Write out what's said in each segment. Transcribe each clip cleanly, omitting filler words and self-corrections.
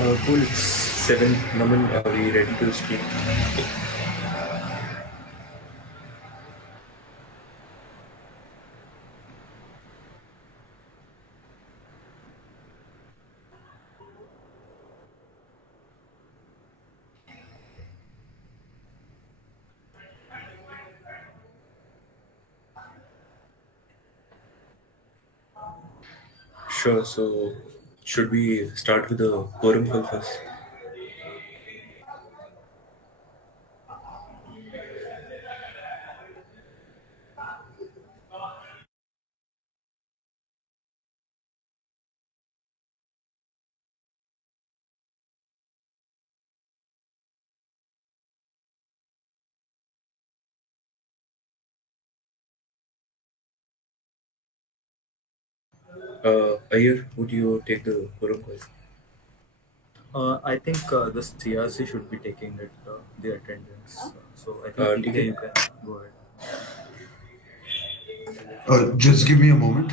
Cool, it's 7. Naman, are we ready to speak? Sure, so should we start with the quorum call first? Ayer, would you take the quorum call? I think the CRC should be taking it, the attendance. So I think PK, TK? you can go ahead. Just give me a moment.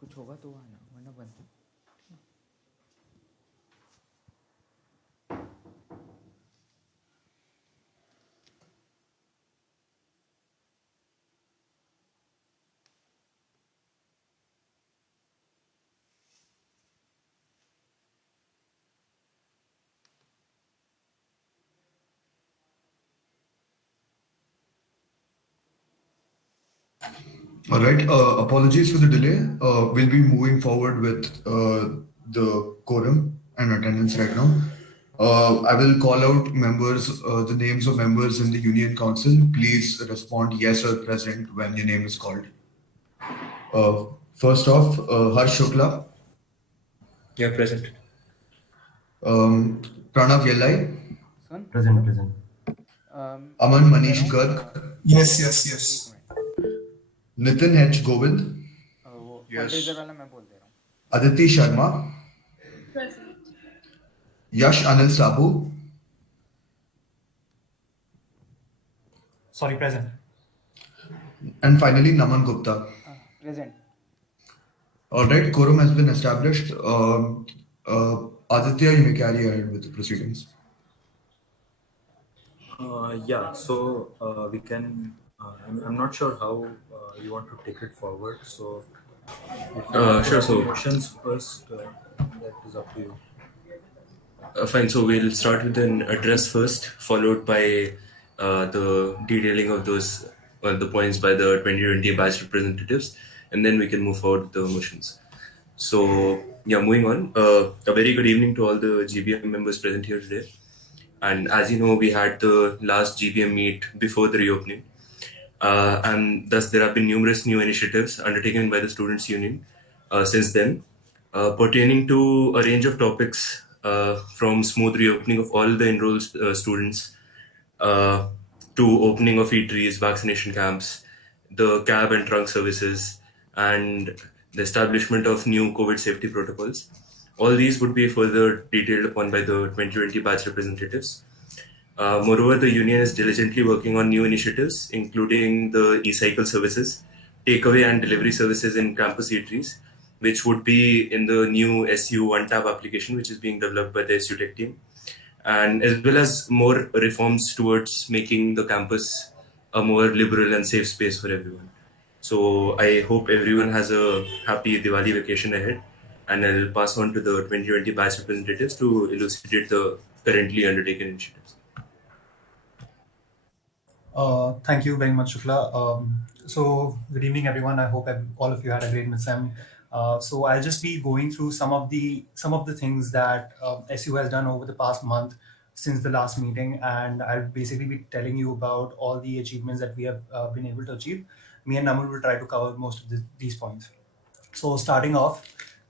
कुछ होगा तो आना वरना बंद All right. Apologies for the delay. We'll be moving forward with the quorum and attendance right now. I will call out members, the names of members in the Union Council. Please respond yes or present when your name is called. First off, Harsh Shukla, Yeah, present. Pranav Yellai, soon Present, present. Aman मैं कह Manish रहा हूँ Garg, Yes, yes, एक yes. Nitin H. Govind, वो Yes. फंड्रेजर वाला मैं बोल दे रहा हूँ Aditi Sharma, Yash Anil Sabu, Sorry, present. and finally Naman Gupta. Present All right, quorum has been established. Aditya, you may carry ahead with the proceedings. Yeah, so we can. I'm not sure how you want to take it forward. So if you want to Sure, have the so motions first, that is up to you. fine. So we'll start with an address first, followed by the detailing of those the points by the 2020 batch representatives, and then we can move forward with the motions. So yeah, moving on. A very good evening to all the GBM members present here today. And as you know, we had the last GBM meet before the reopening. And thus, there have been numerous new initiatives undertaken by the Students' Union since then, pertaining to a range of topics from smooth reopening of all the enrolled students uh, to opening of eateries, vaccination camps, the cab and trunk services, and the establishment of new COVID safety protocols. All these would be further detailed upon by the 2020 batch representatives. Moreover, the union is diligently working on new initiatives, including the e-cycle services, takeaway and delivery services in campus eateries, which would be in the new SU One Tab application, which is being developed by the SU Tech team, and as well as more reforms towards making the campus a more liberal and safe space for everyone. So I hope everyone has a happy Diwali vacation ahead, and I'll pass on to the 2020 batch representatives to elucidate the currently undertaken initiatives. Thank you very much, Shukla. So, good evening, everyone. I hope all of you had a great midsem. So, I'll just be going through some of the things that SU has done over the past month since the last meeting, and I'll basically be telling you about all the achievements that we have been able to achieve. Me and Namur will try to cover most of these points. So starting off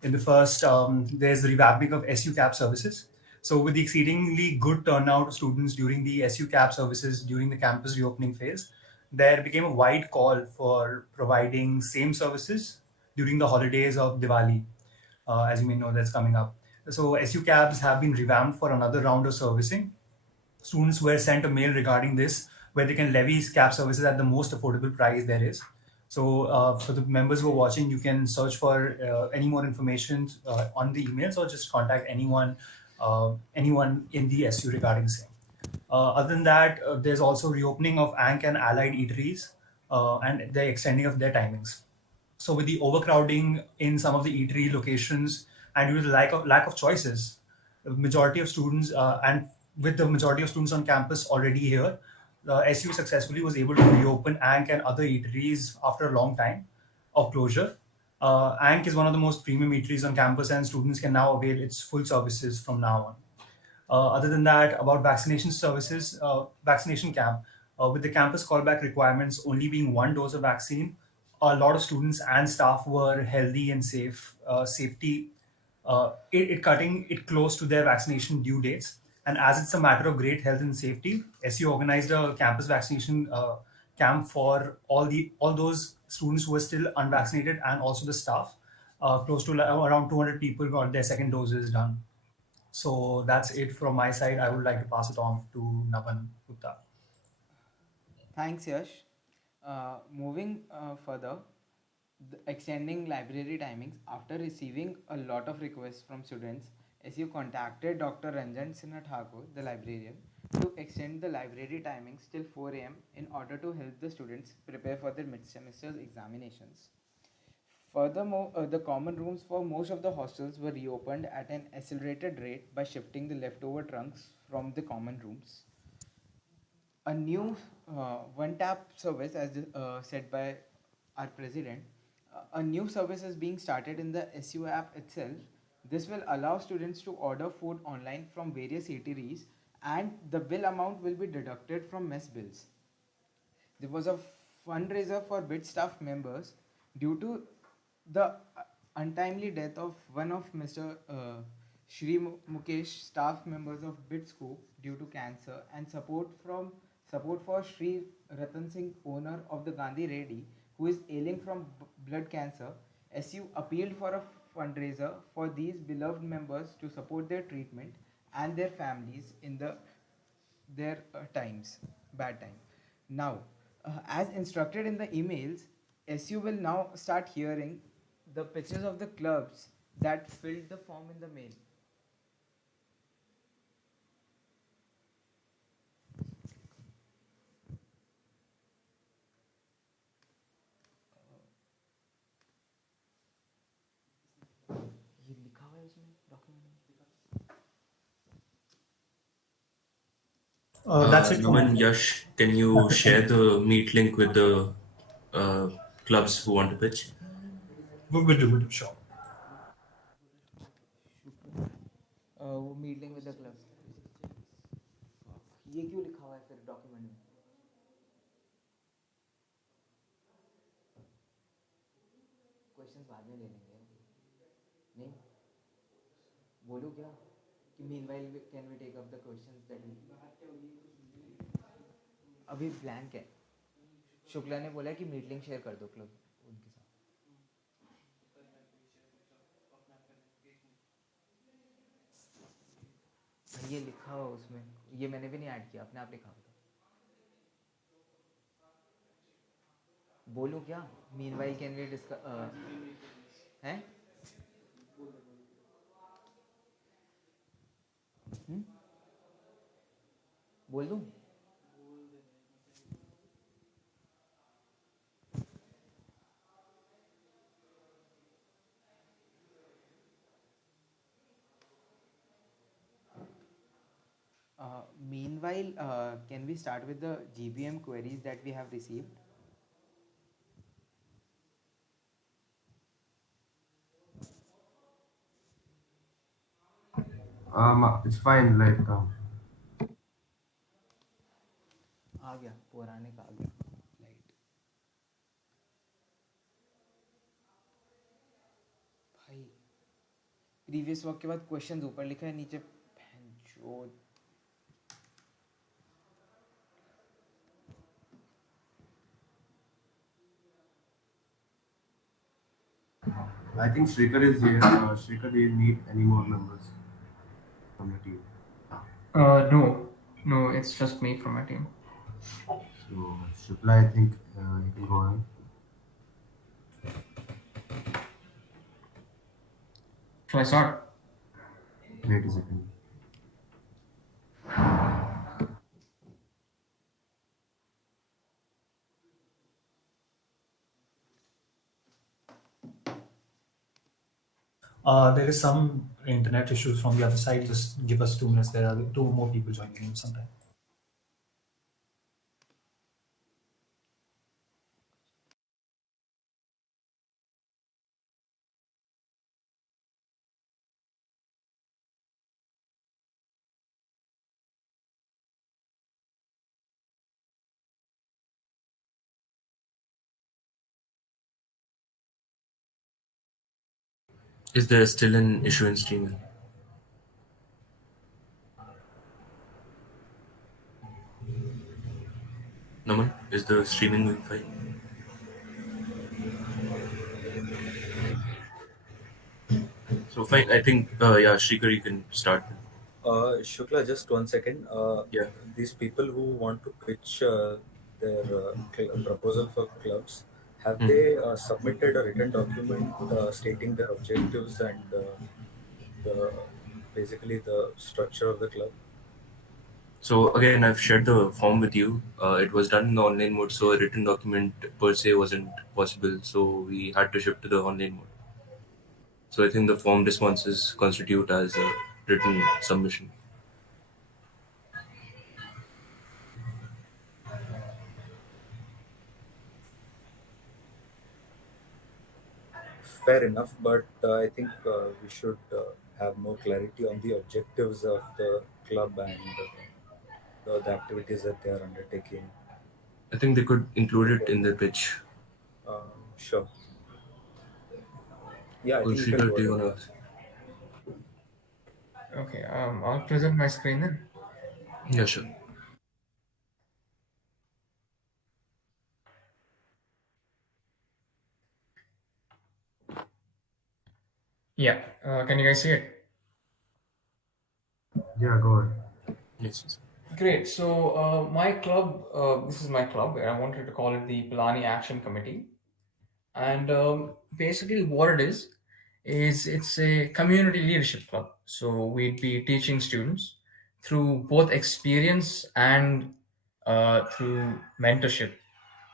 in the first, there's the revamping of SU CAP services. So with the exceedingly good turnout of students during the SU CAP services during the campus reopening phase, there became a wide call for providing same services during the holidays of Diwali. As you may know, that's coming up. So SU cabs have been revamped for another round of servicing. Students were sent a mail regarding this where they can levy cab services at the most affordable price there is. So for the members who are watching, you can search for any more information on the emails or just contact anyone in the SU regarding same. Other than that, there's also reopening of Ank and allied eateries and the extending of their timings. So with the overcrowding in some of the eatery locations and due to the lack of choices, the majority of students and with the majority of students on campus already here, SU successfully was able to reopen Ank and other eateries after a long time of closure. Ank is one of the most premium eateries on campus, and students can now avail its full services from now on. Other than that, about vaccination services, vaccination camp, with the campus callback requirements only being one dose of vaccine, a lot of students and staff were healthy and safe. Safety, it cutting it close to their vaccination due dates. And as it's a matter of great health and safety, SU organized a campus vaccination camp for all those students who were still unvaccinated and also the staff. Close to around 200 people got their second doses done. So that's it from my side. I would like to pass it on to Naman Gupta. Thanks, Yash. Moving further, extending library timings. After receiving a lot of requests from students, SU contacted Dr. Ranjan Sinha Thakur, the librarian, to extend the library timings till 4 a.m. in order to help the students prepare for their mid-semester's examinations. Furthermore, the common rooms for most of the hostels were reopened at an accelerated rate by shifting the leftover trunks from the common rooms. A new one tap service, as said by our president, a new service is being started in the SU app itself. This will allow students to order food online from various eateries, and the bill amount will be deducted from mess bills. There was a fundraiser for BIT staff members due to the untimely death of one of Mr. Shri Mukesh staff members of BIT Scoop due to cancer, and support for Shri Ratan Singh, owner of the Gandhi Reddy, who is ailing from blood cancer. SU appealed for a fundraiser for these beloved members to support their treatment and their families in their bad time. Now, as instructed in the emails, SU will now start hearing the pictures of the clubs that filled the form in the mail. ये लिखा हुआ है उसमें document में. That's it from my Naman, side. Yash, can you That's it from share my side. the meet link with the uh, clubs who want to pitch? We'll do, sure. वो meeting with the club. ये क्यों लिखा हुआ है फिर document में? Questions बाद में ले लेंगे. नहीं बोलो क्या कि meanwhile can we take up the questions that अभी ब्लैंक है. शुक्ला ने बोला कि मीट लिंक शेयर कर दो क्लब उनके साथ. ये लिखा हो उसमें, ये मैंने भी नहीं ऐड किया, अपने आप लिखा होता. बोलो क्या मीनवाइल कैन वी डिस्कस हैं. बोल दूं. Meanwhile, can we start with the GBM queries that we have received? It's fine. Like, आ गया पुराने का आ गया लाइट भाई प्रीवियस वर्क के बाद क्वेश्चन ऊपर लिखा है नीचे जो I think Shrikar is here. Shrikar, do you need any more members from your team? No, no, it's just me from my team. So, Shukla, I think you can go on. Shall I start? Wait a second. There is some internet issues from the other side. Just give us 2 minutes. There are two more people joining in sometime. Is there still an issue in streaming? Naman, is the streaming going fine? So fine. I think yeah, Shrikar, you can start. Shukla, just 1 second. Yeah. These people who want to pitch their proposal for clubs, have Hmm. they submitted a written document stating their objectives and the basically the structure of the club? So again, I've shared the form with you. It was done in the online mode, so a written document per se wasn't possible. So we had to shift to the online mode. So I think the form responses constitute as a written submission. Fair enough, but I think we should have more clarity on the objectives of the club and the activities that they are undertaking. I think they could include it in the pitch. Sure. Yeah, I Well, think you can Shrikar, go do you ahead. want to? Okay, I'll present my screen then. Yeah, sure. Yeah, can you guys see it? Yeah, go ahead. Yes. Yes. Great. So my club, this is my club, and I wanted to call it the Pilani Action Committee. And basically, what it is it's a community leadership club. So we'd be teaching students through both experience and through mentorship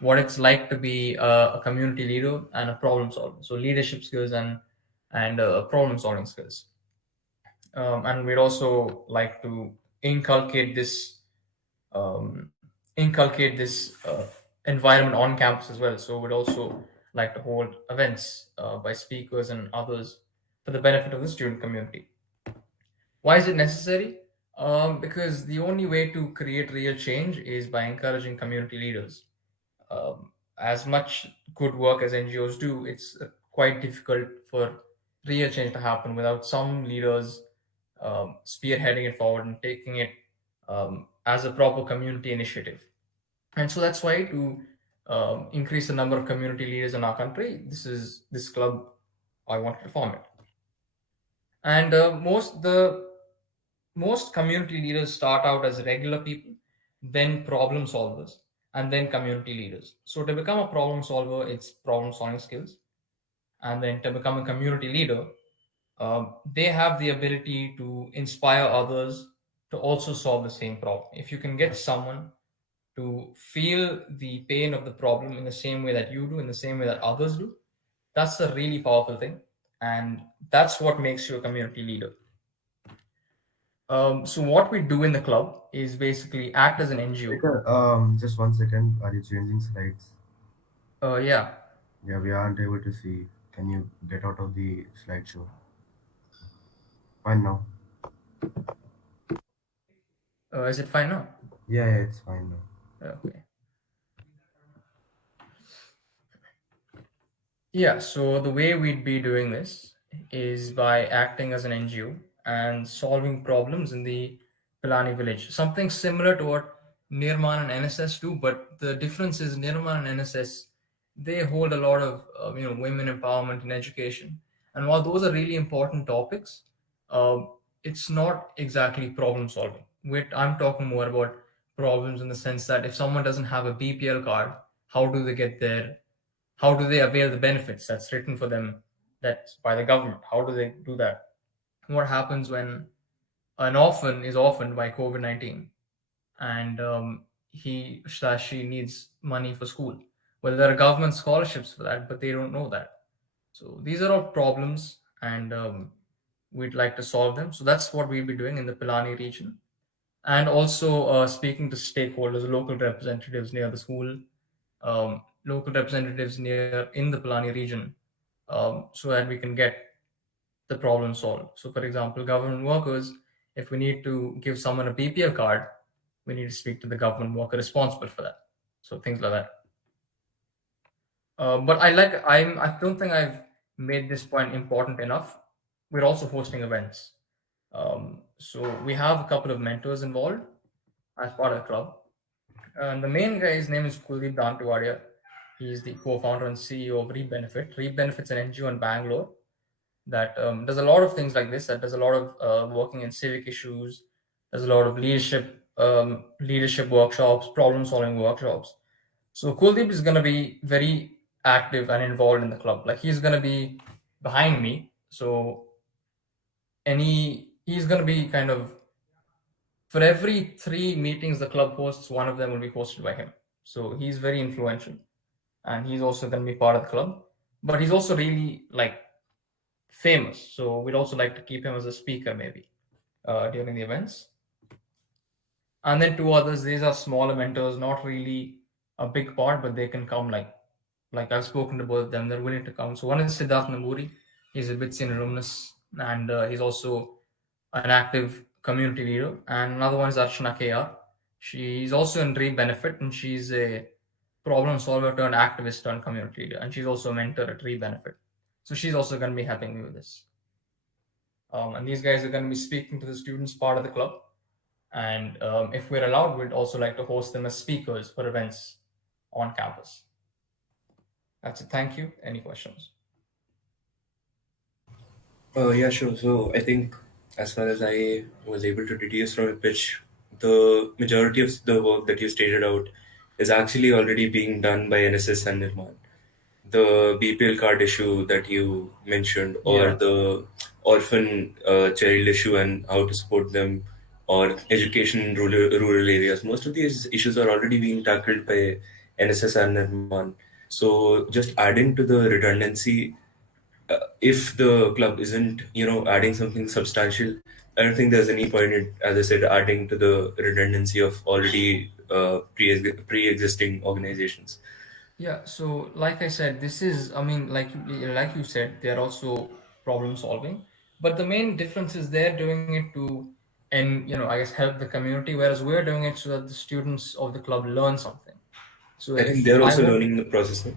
what it's like to be a community leader and a problem solver. So leadership skills and problem solving skills. And we'd also like to inculcate this um, environment on campus as well. So we'd also like to hold events by speakers and others for the benefit of the student community. Why is it necessary? Because the only way to create real change is by encouraging community leaders. As much good work as NGOs do, it's quite difficult for real change to happen without some leaders spearheading it forward and taking it as a proper community initiative. And so that's why to increase the number of community leaders in our country, this club I wanted to form it. And most community leaders start out as regular people, then problem solvers, and then community leaders. So to become a problem solver, it's problem solving skills, and then to become a community leader, they have the ability to inspire others to also solve the same problem. If you can get someone to feel the pain of the problem in the same way that you do, in the same way that others do, that's a really powerful thing. And that's what makes you a community leader. So what we do in the club is basically act as an NGO. Shrikar, just 1 second. Are you changing slides? Yeah. Yeah, we aren't able to see. Can you get out of the slideshow? Fine now. Is it fine now? Yeah, yeah, it's fine now. Okay. Yeah, so the way we'd be doing this is by acting as an NGO and solving problems in the Pilani village. Something similar to what Nirman and NSS do, but the difference is Nirman and NSS, they hold a lot of women empowerment and education. And while those are really important topics, uh, it's not exactly problem solving. I'm talking more about problems in the sense that if someone doesn't have a BPL card, how do they get there? How do they avail the benefits that's written for them, that's by the government? How do they do that? What happens when an orphan is orphaned by COVID-19 and he/she needs money for school? Well, there are government scholarships for that, but they don't know that. So these are all problems, and we'd like to solve them. So that's what we'll be doing in the Pilani region, and also speaking to stakeholders, local representatives near the school, local representatives near in the Pilani region, so that we can get the problem solved. So, for example, government workers, if we need to give someone a BPL card, we need to speak to the government worker responsible for that. So things like that. But I don't think I've made this point important enough. We're also hosting events. So we have a couple of mentors involved as part of the club. And the main guy's name is Kuldeep Dantiwadia. He's the co-founder and CEO of ReBenefit. ReBenefit's an NGO in Bangalore that does a lot of things like this. That does a lot of working in civic issues. Does a lot of leadership workshops, problem-solving workshops. So Kuldeep is going to be very active and involved in the club. Like he's going to be behind me. So he's going to be kind of, for every 3 meetings the club hosts, one of them will be hosted by him. So he's very influential, and he's also going to be part of the club. But he's also really like famous, so we'd also like to keep him as a speaker maybe during the events. And then 2 others, these are smaller mentors, not really a big part, but they can come. Like I've spoken to both of them, they're willing to come. So one is Siddharth Naboori. He's a bit senior alumnus, and he's also an active community leader. And another one is Archana KR. She's also in ReBenefit, and she's a problem solver turned activist turned community leader, and she's also a mentor at ReBenefit. So she's also going to be helping me with this. And these guys are going to be speaking to the students part of the club. And if we're allowed, we'd also like to host them as speakers for events on campus. That's it. Thank you. Any questions? Yeah, sure. So I think, as far as I was able to deduce from your pitch, the majority of the work that you stated out is actually already being done by NSS and Nirman. The BPL card issue that you mentioned, or Yeah. the orphan child issue and how to support them, or education in rural areas, most of these issues are already being tackled by NSS and Nirman. So just adding to the redundancy, if the club isn't, adding something substantial, I don't think there's any point in, as I said, adding to the redundancy of already pre-existing organizations. Yeah, so like I said, this is, I mean, like you said, they're also problem solving, but the main difference is they're doing it to, and I guess help the community, whereas we're doing it so that the students of the club learn something. So I think if they're I also were learning the process now.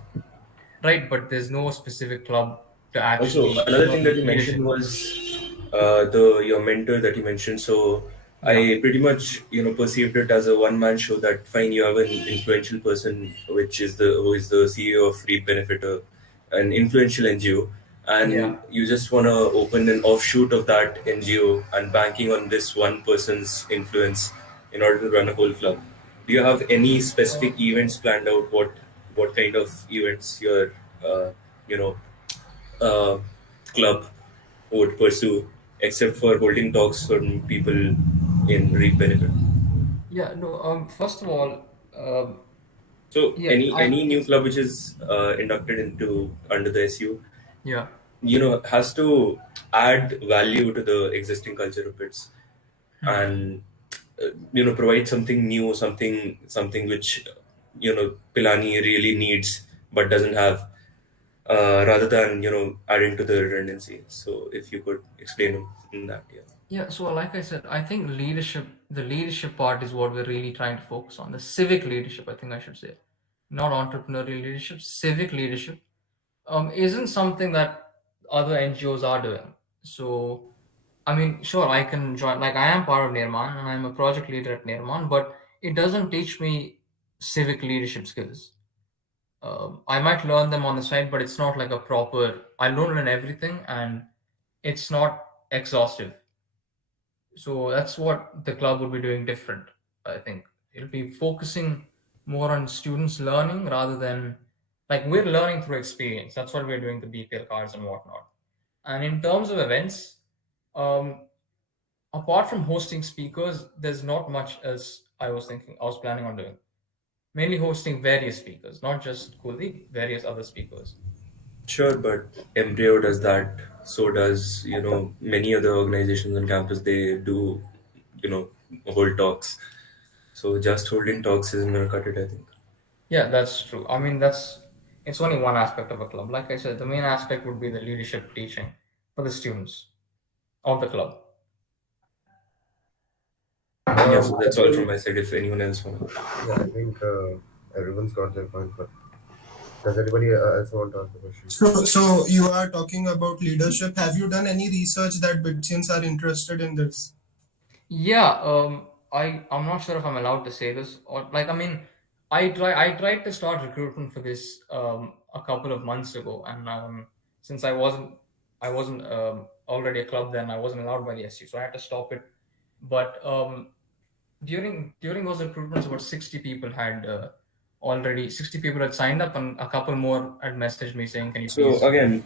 right, but there's no specific club to Also, actually another thing learn that you mentioned leadership. was the your mentor that you mentioned. So Yeah, I pretty much perceived it as a one man show. That fine, you have an influential person, which is who is the CEO of Reap Benefit, an influential NGO, yeah. and you just want to open an offshoot of that NGO and banking on this one person's influence in order to run a whole club. Do you have any specific events planned out? What kind of events your you know uh, club would pursue, except for holding talks from people in Reap Benefit. Yeah, no, first of all, So yeah, any new club which is inducted into under the SU, yeah. has to add value to the existing culture of its. and provide something new, something which Pilani really needs but doesn't have, rather than adding to the redundancy. So if you could explain in that, yeah. Yeah, so like I said, I think the leadership part is what we're really trying to focus on. The civic leadership, I think I should say, not entrepreneurial leadership, civic leadership, isn't something that other NGOs are doing. So, I mean, sure, I can join, like, I am part of Nirman and I'm a project leader at Nirman, but it doesn't teach me civic leadership skills. I might learn them on the side, but it's not like a proper, I don't learn everything and it's not exhaustive. So that's what the club would be doing different. I think it'll be focusing more on students learning rather than, like, we're learning through experience. That's what we're doing, the BPL cards and whatnot. And in terms of events, um, apart from hosting speakers, there's not much else I was planning on doing. Mainly hosting various speakers, not just Kuldeep, various other speakers. Sure, but Embryo does that. So does many other organizations on campus. They do you know hold talks. So just holding talks isn't gonna cut it, I think. Yeah, that's true. I mean, it's only one aspect of a club. Like I said, the main aspect would be the leadership teaching for the students of the club. Yeah. So I that's all from think, my side. If anyone else wanna. yeah, I think everyone's got their point, but does anybody else want to ask the question? So you are talking about leadership. Have you done any research that Bitsins are interested in this? Yeah, I'm not sure if I'm allowed to say this or, like, I mean, I tried to start recruitment for this a couple of months ago, and since I wasn't already a club, then I wasn't allowed by the SU, so I had to stop it. But during those recruitments, about 60 people had signed up, and a couple more had messaged me saying, "Can you So please?" again,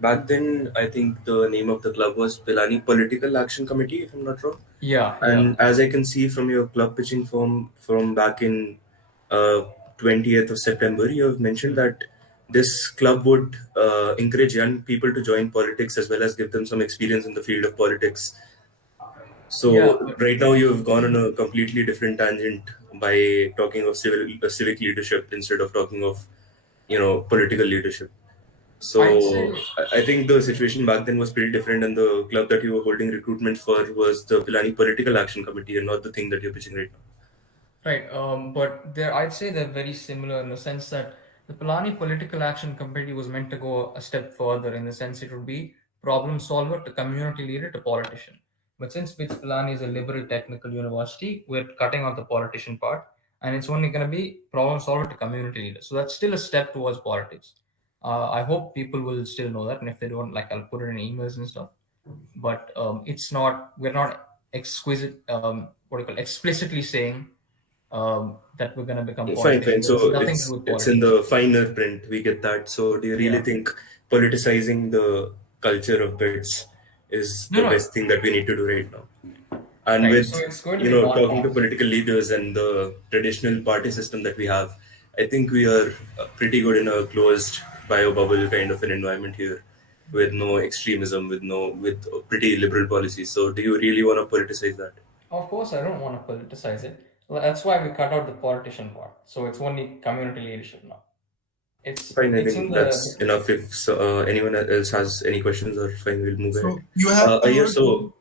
back then I think the name of the club was Pilani Political Action Committee, if I'm not wrong. Yeah, yeah, And as I can see from your club pitching form from back in uh, 20th of September, you have mentioned that this club would encourage young people to join politics as well as give them some experience in the field of politics. yeah. So right now you've gone on a completely different tangent by talking of civic leadership instead of talking of political leadership. So I'd say I think the situation back then was pretty different, and the club that you were holding recruitment for was the Pilani Political Action Committee, and not the thing that you're pitching right now. right, but I'd say they're very similar in the sense that the Pilani Political Action Committee was meant to go a step further in the sense it would be problem solver to community leader to politician. But since BITS Pilani is a liberal technical university, we're cutting out the politician part, and it's only going to be problem solver to community leader. So that's still a step towards politics. I hope people will still know that, and if they don't, like, I'll put it in emails and stuff. But it's not. We're not exquisite. What do you call explicitly saying that we're going to become Fine, fine. politicians. It's So nothing to do it's with it's in politics. the finer print. We get that. So do you really Yeah. think politicizing the culture of bits is No, the no. best thing that we need to do right now? And Right. with So it's going to be talking to non-partisan. political leaders and the traditional party system that we have, I think we are pretty good in a closed bio bubble kind of an environment here, with no extremism, with pretty liberal policies. So do you really want to politicize that? Of course, I don't want to politicize it. Well, that's why we cut out the politician part. So it's only community leadership now. Fine, I It's in think that's the enough. If anyone else has any questions, or fine, we'll move ahead. So you have Ayer, covered. so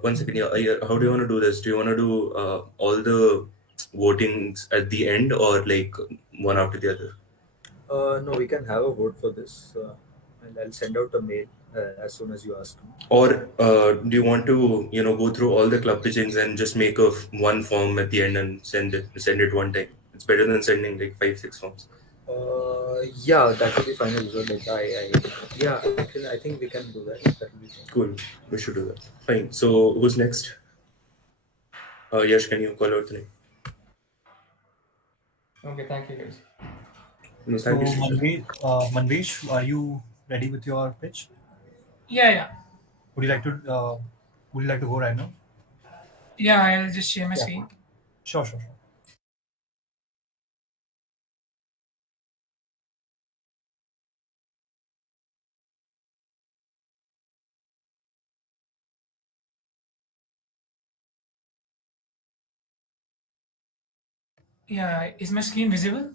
one second, yeah, Ayer, how do you want to do this? Do you want to do all the votings at the end, or like one after the other? No, we can have a vote for this. And I'll send out a mail as soon as you ask me. Or do you want to go through all the club pitchings and just make a one form at the end and send it one time? It's better than sending like 5 6 forms. Yeah, that will be fine as well. Yeah, I think we can do that. That will be fine. Cool, we should do that. Fine. So who's next? Yash, can you call out the name? okay. Thank you, guys. No, So thank you, Srikar. Manvesh, are you ready with your pitch? Yeah, yeah, Would you like to go right now? yeah. I'll just share my Yeah. screen. Sure, sure, sure. Yeah, is my screen visible?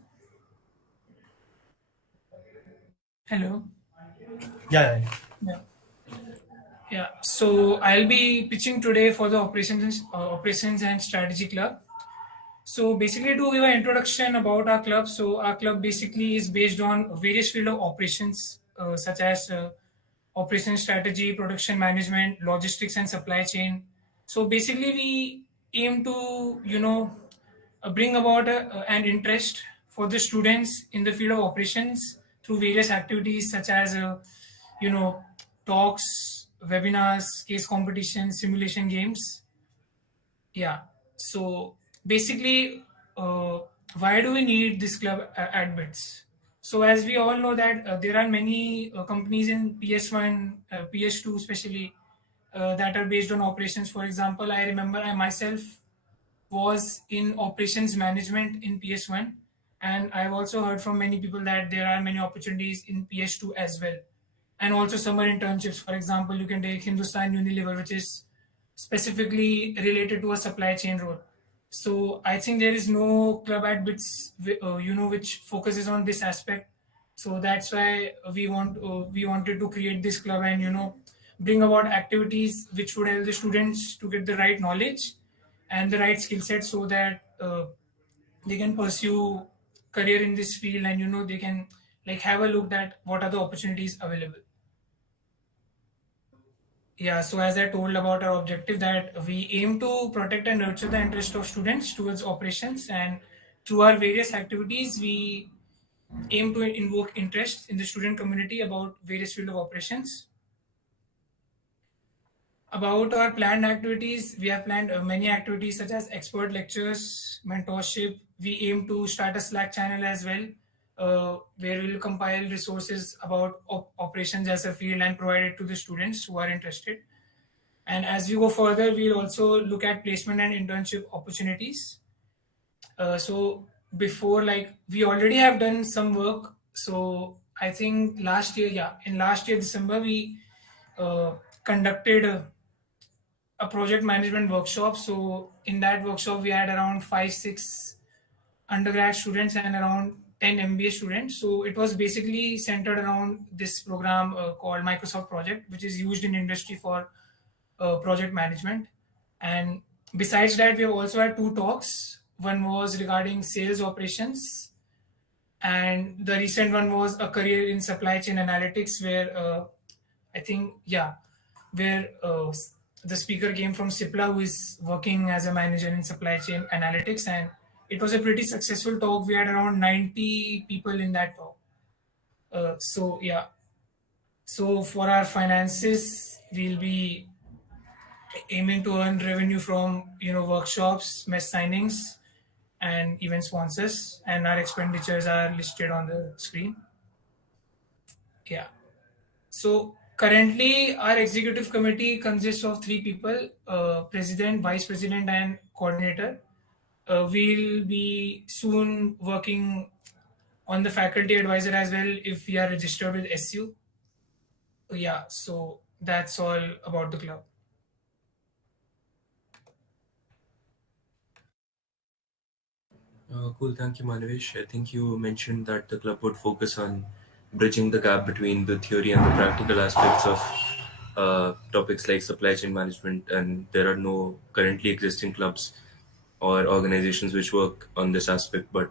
Hello. Yeah, yeah, Yeah. Yeah. So I'll be pitching today for the operations and strategy club. So basically, to give an introduction about our club, so our club basically is based on various field of operations, such as operations strategy, production management, logistics, and supply chain. So basically, we aim to bring about an interest for the students in the field of operations through various activities such as you know talks, webinars, case competitions, simulation games. Yeah. So basically, uh, why do we need this club at bits? So as we all know that there are many companies in PS1, PS2 especially, that are based on operations. For example, I remember I myself was in operations management in PS1, and I've also heard from many people that there are many opportunities in PS2 as well, and also summer internships. For example, you can take Hindustan Unilever, which is specifically related to a supply chain role. So I think there is no club at bits, which focuses on this aspect. So that's why we wanted to create this club and bring about activities which would help the students to get the right knowledge and the right skill set so that they can pursue career in this field, and they can like have a look at what are the opportunities available. Yeah, so as I told about our objective, that we aim to protect and nurture the interest of students towards operations, and through our various activities we aim to invoke interest in the student community about various field of operations. About our planned activities, we have planned many activities such as expert lectures, mentorship. We aim to start a Slack channel as well, where we'll compile resources about operations as a field and provide it to the students who are interested. And as we go further, we'll also look at placement and internship opportunities. So before, like, we already have done some work. So I think last year, yeah, in last year December, we conducted a project management workshop. So in that workshop, we had around 5, 6 undergrad students and around 10 MBA students. So it was basically centered around this program called Microsoft Project, which is used in industry for project management. And besides that, we have also had two talks. One was regarding sales operations, and the recent one was a career in supply chain analytics, where I think, yeah, where the speaker came from Cipla, who is working as a manager in supply chain analytics, and it was a pretty successful talk. We had around 90 people in that talk. So yeah, so for our finances, we'll be aiming to earn revenue from workshops, mess signings, and event sponsors, and our expenditures are listed on the screen. Yeah. So currently, our executive committee consists of three people: president, vice president, and coordinator. We'll be soon working on the faculty advisor as well if we are registered with SU. Yeah, so that's all about the club. Cool, thank you, Manavish. I think you mentioned that the club would focus on bridging the gap between the theory and the practical aspects of topics like supply chain management, and there are no currently existing clubs or organizations which work on this aspect. But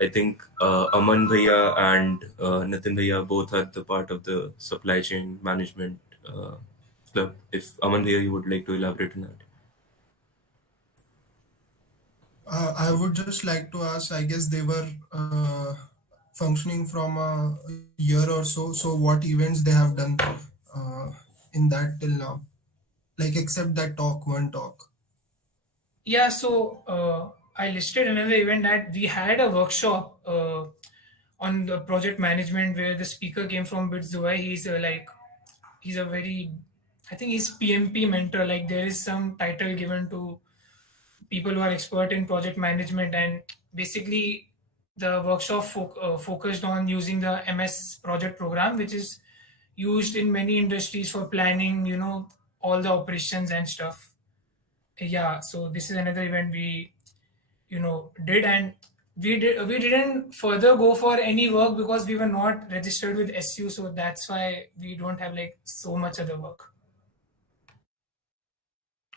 I think Aman Bhaiya and Nitin Bhaiya both are the part of the supply chain management club. If Aman Bhaiya, you would like to elaborate on that. I would just like to ask, I guess they were functioning from a year or so. So what events they have done uh, in that till now? Like except that talk, one talk. Yeah, so I listed another event that we had a workshop on the project management where the speaker came from BITS Dubai. He's a very, I think he's PMP mentor. Like there is some title given to people who are expert in project management, and basically the workshop focused on using the MS project program, which is used in many industries for planning, all the operations and stuff. Yeah, so this is another event we did. And we didn't further go for any work because we were not registered with SU, so that's why we don't have like so much other work.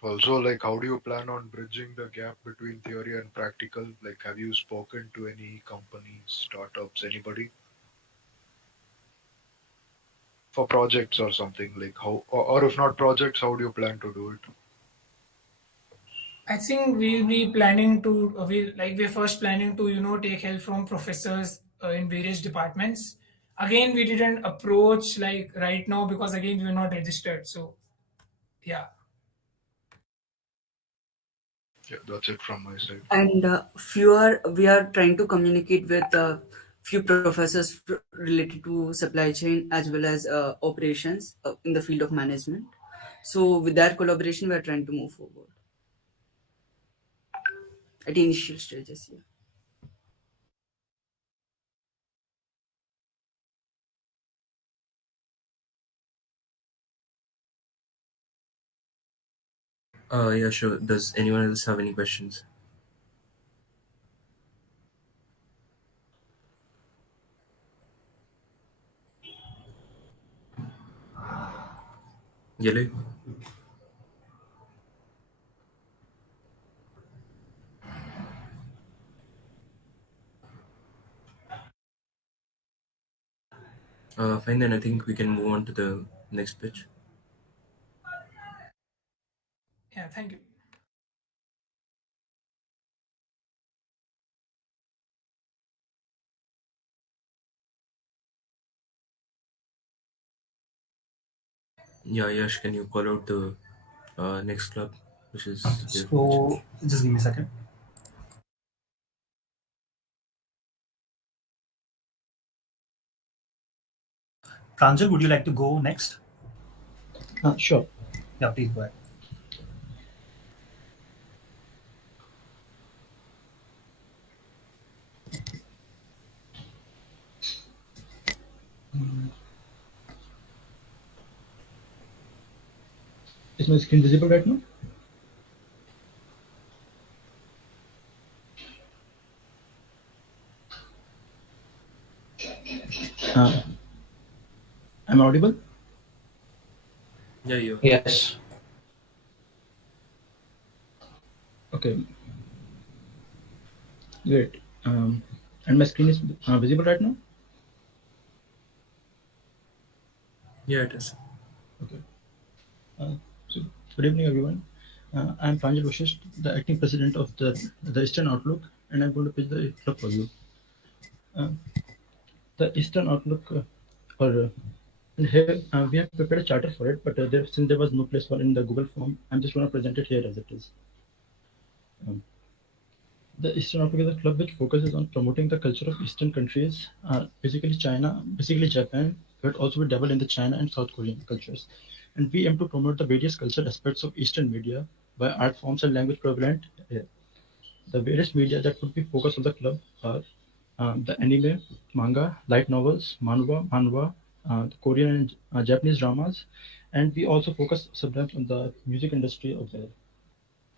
Also, like, how do you plan on bridging the gap between theory and practical? Like, have you spoken to any companies, startups, anybody for projects or something? Like, how, or if not projects, how do you plan to do it? I think we'll be planning to we're first planning to take help from professors in various departments. Again, we didn't approach like right now because again we were not registered. So yeah. Yeah, that's it from my side. And we are trying to communicate with few professors related to supply chain as well as operations in the field of management. So with that collaboration, we are trying to move forward at the initial stages. Yeah. Yeah, sure. Does anyone else have any questions? Yellow? Fine, then I think we can move on to the next pitch. Yeah, thank you. Yeah, Yash, can you call out the next club, which is we have mentioned? So just give me a second. Pranjal, would you like to go next? Sure. Yeah, please go ahead. Is my screen visible right now? Uh, I'm audible? Yeah, you. Yes. Okay, great. And my screen is visible right now? Yeah, it is. Okay. Uh, so, good evening, everyone. I'm Pranjal Vashisht, the acting president of the Eastern Outlook, and I'm going to pitch the club for you. Uh, the Eastern Outlook, and here we have prepared a charter for it, but since there was no place for it in the Google form, I'm just going to present it here as it is. Um, The Eastern Outlook is a club which focuses on promoting the culture of Eastern countries, basically China, basically Japan, but also we dabble in the China and South Korean cultures. And we aim to promote the various cultural aspects of Eastern media by art forms and language prevalent here. The various media that would be focused on the club are the anime, manga, light novels, manhwa, the Korean and Japanese dramas, and we also focus sometimes on the music industry of there,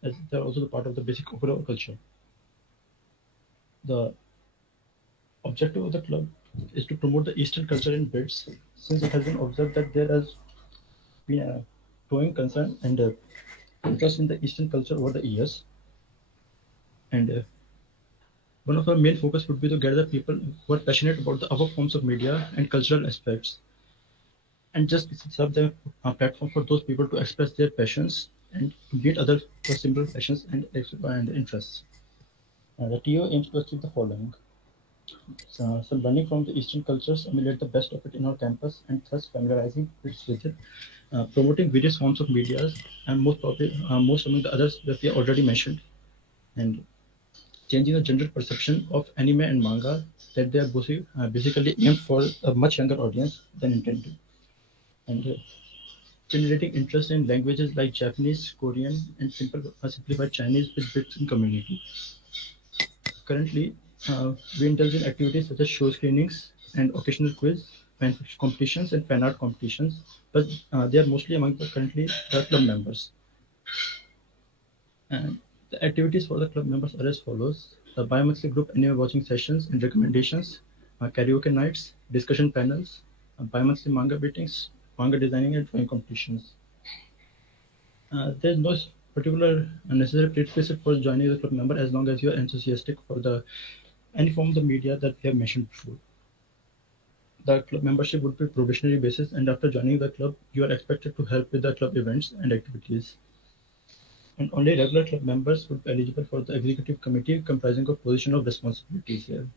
as they're also the part of the basic overall culture. The objective of the club is to promote the Eastern culture in bits, since it has been observed that there has been a growing concern and interest in the Eastern culture over the years. And one of our main focus would be to gather people who are passionate about the other forms of media and cultural aspects, and just serve them a platform for those people to express their passions and to meet other similar passions and interests. The TO aims to achieve the following. Some learning from the Eastern cultures, emulate the best of it in our campus, and thus familiarizing with it, promoting various forms of media, and most among the others that we already mentioned, and changing the general perception of anime and manga that they are basically aimed for a much younger audience than intended, and generating interest in languages like Japanese, Korean, and simplified Chinese with bits in community. Currently, we indulge in activities such as show screenings and occasional quiz, fan fiction competitions, and fan art competitions, but they are mostly among the currently the club members. And the activities for the club members are as follows. Bi-monthly group anime watching sessions and recommendations, karaoke nights, discussion panels, bi-monthly manga meetings, manga designing and drawing competitions. There's no particular necessary prerequisite for joining the club member as long as you are enthusiastic for the any form of the media that we have mentioned before. The club membership would be probationary basis, and after joining the club, you are expected to help with the club events and activities. And only regular club members would be eligible for the executive committee comprising of position of responsibilities here.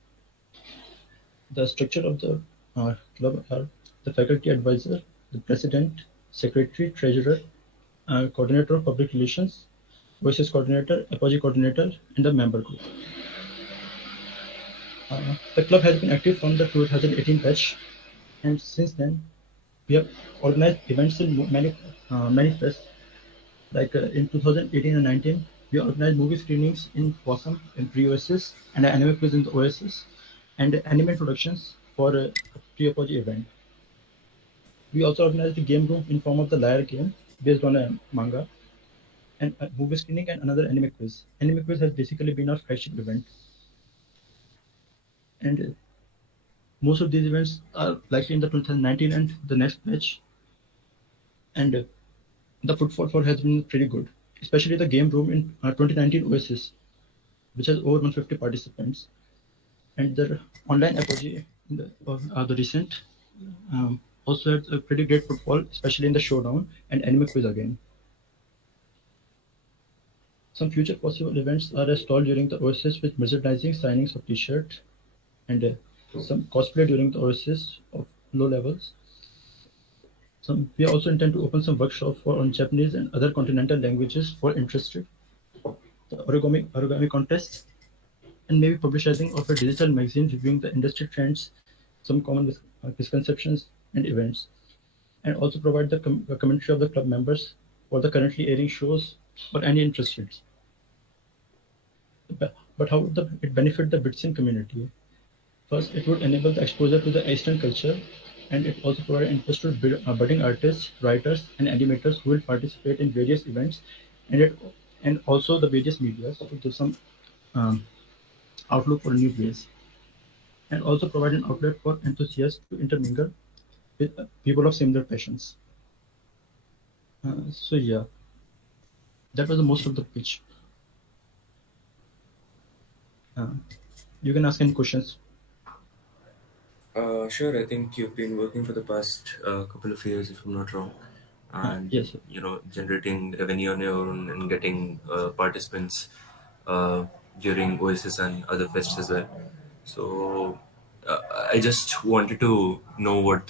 The structure of the club are the faculty advisor, the president, secretary, treasurer, coordinator of public relations, voices coordinator, apology coordinator, and the member group. The club has been active from the 2018 batch, and since then we have organized events in many fests. Like in 2018 and 19, we organized movie screenings in Wasm in pre-OSS and an anime quiz in the OSS, and anime introductions for a pre-apology event. We also organized a game room in form of the Liar game based on a manga, and a movie screening and another anime quiz. Anime quiz has basically been our flagship event, and most of these events are likely in the 2019 and the next batch, and the footfall for has been pretty good, especially the game room in 2019 OSS, which has over 150 participants, and the online apology in the recent also had a pretty great footfall, especially in the showdown and anime quiz again. Some future possible events are a stall during the OSS with merchandising, signings of T-shirt, and some cosplay during the OSS of low levels. We also intend to open some workshops for on Japanese and other continental languages for interested. The origami contests, and maybe publishing of a digital magazine reviewing the industry trends, some common misconceptions and events, and also provide the commentary of the club members for the currently airing shows or any interested. But how would it benefit the Bitsin community? First, it would enable the exposure to the Eastern culture, and it also provide interest to budding artists, writers, and animators who will participate in various events, and also the various media to give some um, outlook for new ways, and also provide an outlet for enthusiasts to intermingle with people of similar passions. So yeah, that was the most of the pitch. Uh, you can ask any questions. Sure. I think you've been working for the past couple of years, if I'm not wrong, and Yes. generating revenue on your own and getting participants uh, during Oasis and other fests as well. So uh, I just wanted to know what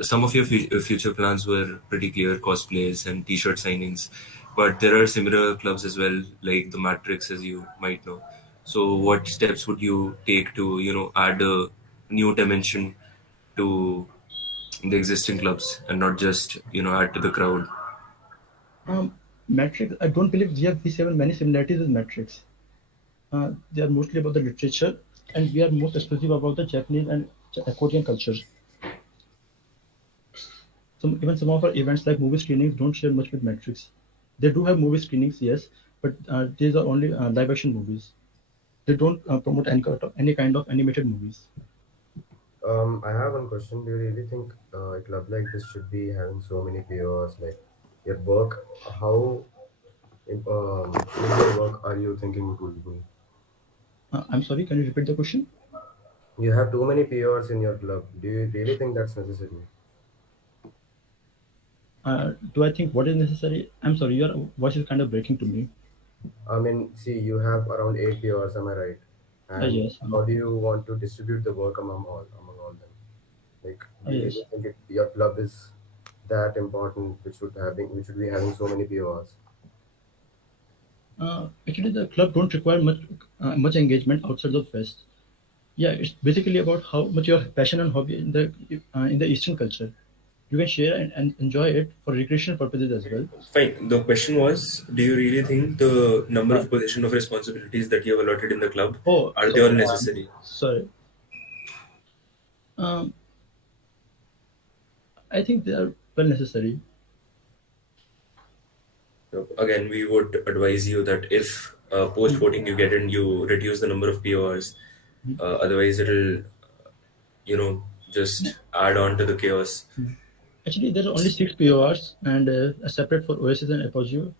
some of your future plans were pretty clear: cosplays and T-shirt signings, but there are similar clubs as well, like the Matrix, as you might know. So, what steps would you take to, add a new dimension to the existing clubs and not just, add to the crowd? Matrix, I don't believe we have many similarities with Matrix. They are mostly about the literature, and we are most exclusive about the Japanese and Korean culture. Even some of our events like movie screenings don't share much with Matrix. They do have movie screenings, yes, but these are only live action movies. They don't promote any kind of animated movies. I have one question. Do you really think a club like this should be having so many POs? Like your work, how in your work are you thinking it would be? I'm sorry, can you repeat the question? You have too many POs in your club. Do you really think that's necessary? Do I think what is necessary? I'm sorry, your voice is kind of breaking to me. I mean, see, you have around 8 POs, am I right? And Yes. how do you want to distribute the work among all them? Like, do you Yes. really think your club is that important, which should be having so many POs? Actually, the club don't require much engagement outside the fest. Yeah, it's basically about how much your passion and hobby in the Eastern culture. You can share and enjoy it for recreational purposes as well. Fine. The question was, do you really think the number Uh, of position of responsibilities that you have allotted in the club oh, are they all sorry. necessary? Sorry. Um, I think they are well necessary. So again, we would advise you that if post voting you get in, you reduce the number of PORs. Otherwise, it'll just add on to the chaos. Actually, there are only 6 PORs and separate for OSS and Apogee.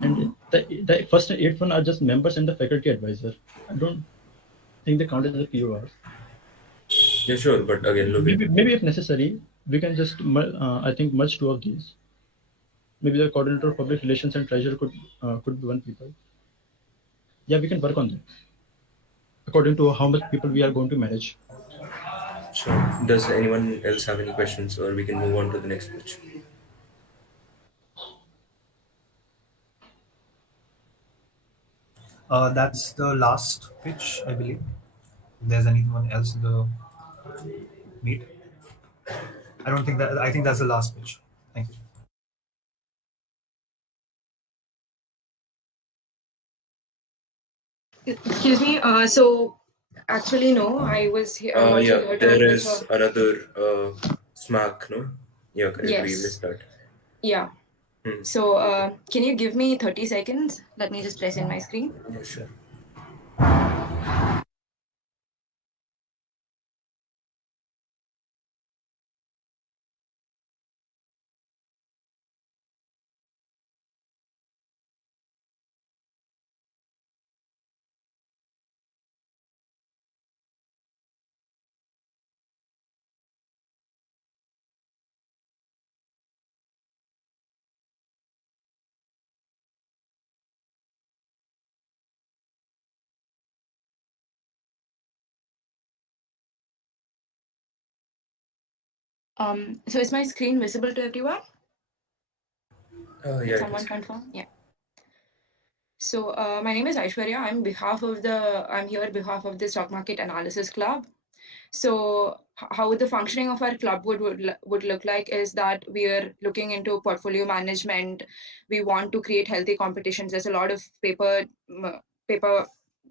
And the first 8 one are just members and the faculty advisor. I don't think they count as the PORs. Yeah, sure, but again, look at Maybe if necessary, we can just I think merge 2 of these. Maybe the coordinator of public relations and treasurer could be one people. Yeah, we can work on that according to how much people we are going to manage. sure. Does anyone else have any questions, or we can move on to the next pitch? That's the last pitch, I believe. If there's anyone else in the meet, I don't think that. I think that's the last pitch. Thank you. Excuse me. So actually, no. I was here. I'm also Yeah, here to there pitch is a. another smack, no? Yeah, correct. We Yes. missed that. Yeah. Hmm. So can you give me 30 seconds? Let me just press in my screen. Yeah, sure. So is my screen visible to everyone? Yeah, Can it someone is. confirm? Yeah. So my name is Aishwarya. I'm here on behalf of the Stock Market Analysis Club. So how the functioning of our club would look like is that we are looking into portfolio management. We want to create healthy competitions. There's a lot of paper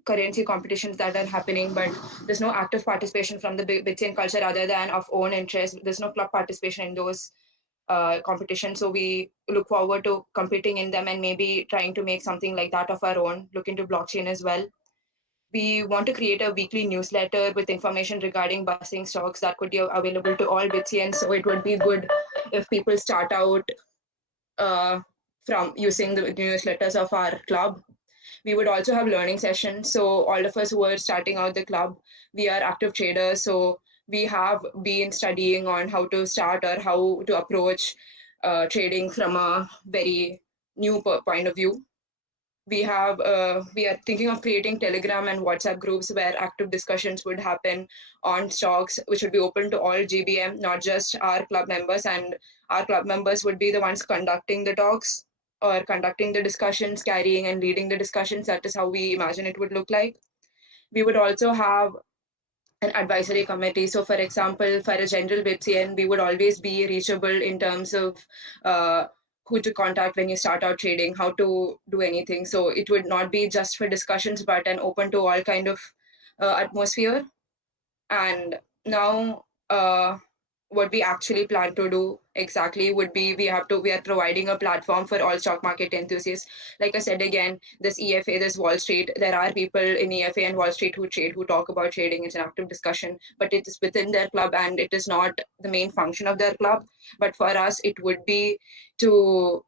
currency competitions that are happening, but there's no active participation from the Bitcoin culture other than of own interest. There's no club participation in those competitions. So we look forward to competing in them and maybe trying to make something like that of our own. Look into blockchain as well. We want to create a weekly newsletter with information regarding busing stocks that could be available to all Bitsians. So it would be good if people start out uh, from using the newsletters of our club. We would also have learning sessions. So all of us who are starting out the club, we are active traders. So we have been studying on how to start or how to approach trading from a very new point of view. We are thinking of creating Telegram and WhatsApp groups where active discussions would happen on stocks, which would be open to all GBM, not just our club members. And our club members would be the ones conducting the talks or conducting the discussions, carrying and leading the discussions. That is how we imagine it would look like. We would also have an advisory committee. So, for example, for a general BPCN, we would always be reachable in terms of uh, who to contact when you start out trading, how to do anything. So it would not be just for discussions, but an open to all kind of atmosphere. And now, what we actually plan to do exactly would be we are providing a platform for all stock market enthusiasts. Like I said again, this EFA, this Wall Street, there are people in EFA and Wall Street who trade, who talk about trading. It's an active discussion, but it is within their club and it is not the main function of their club. But for us, it would be to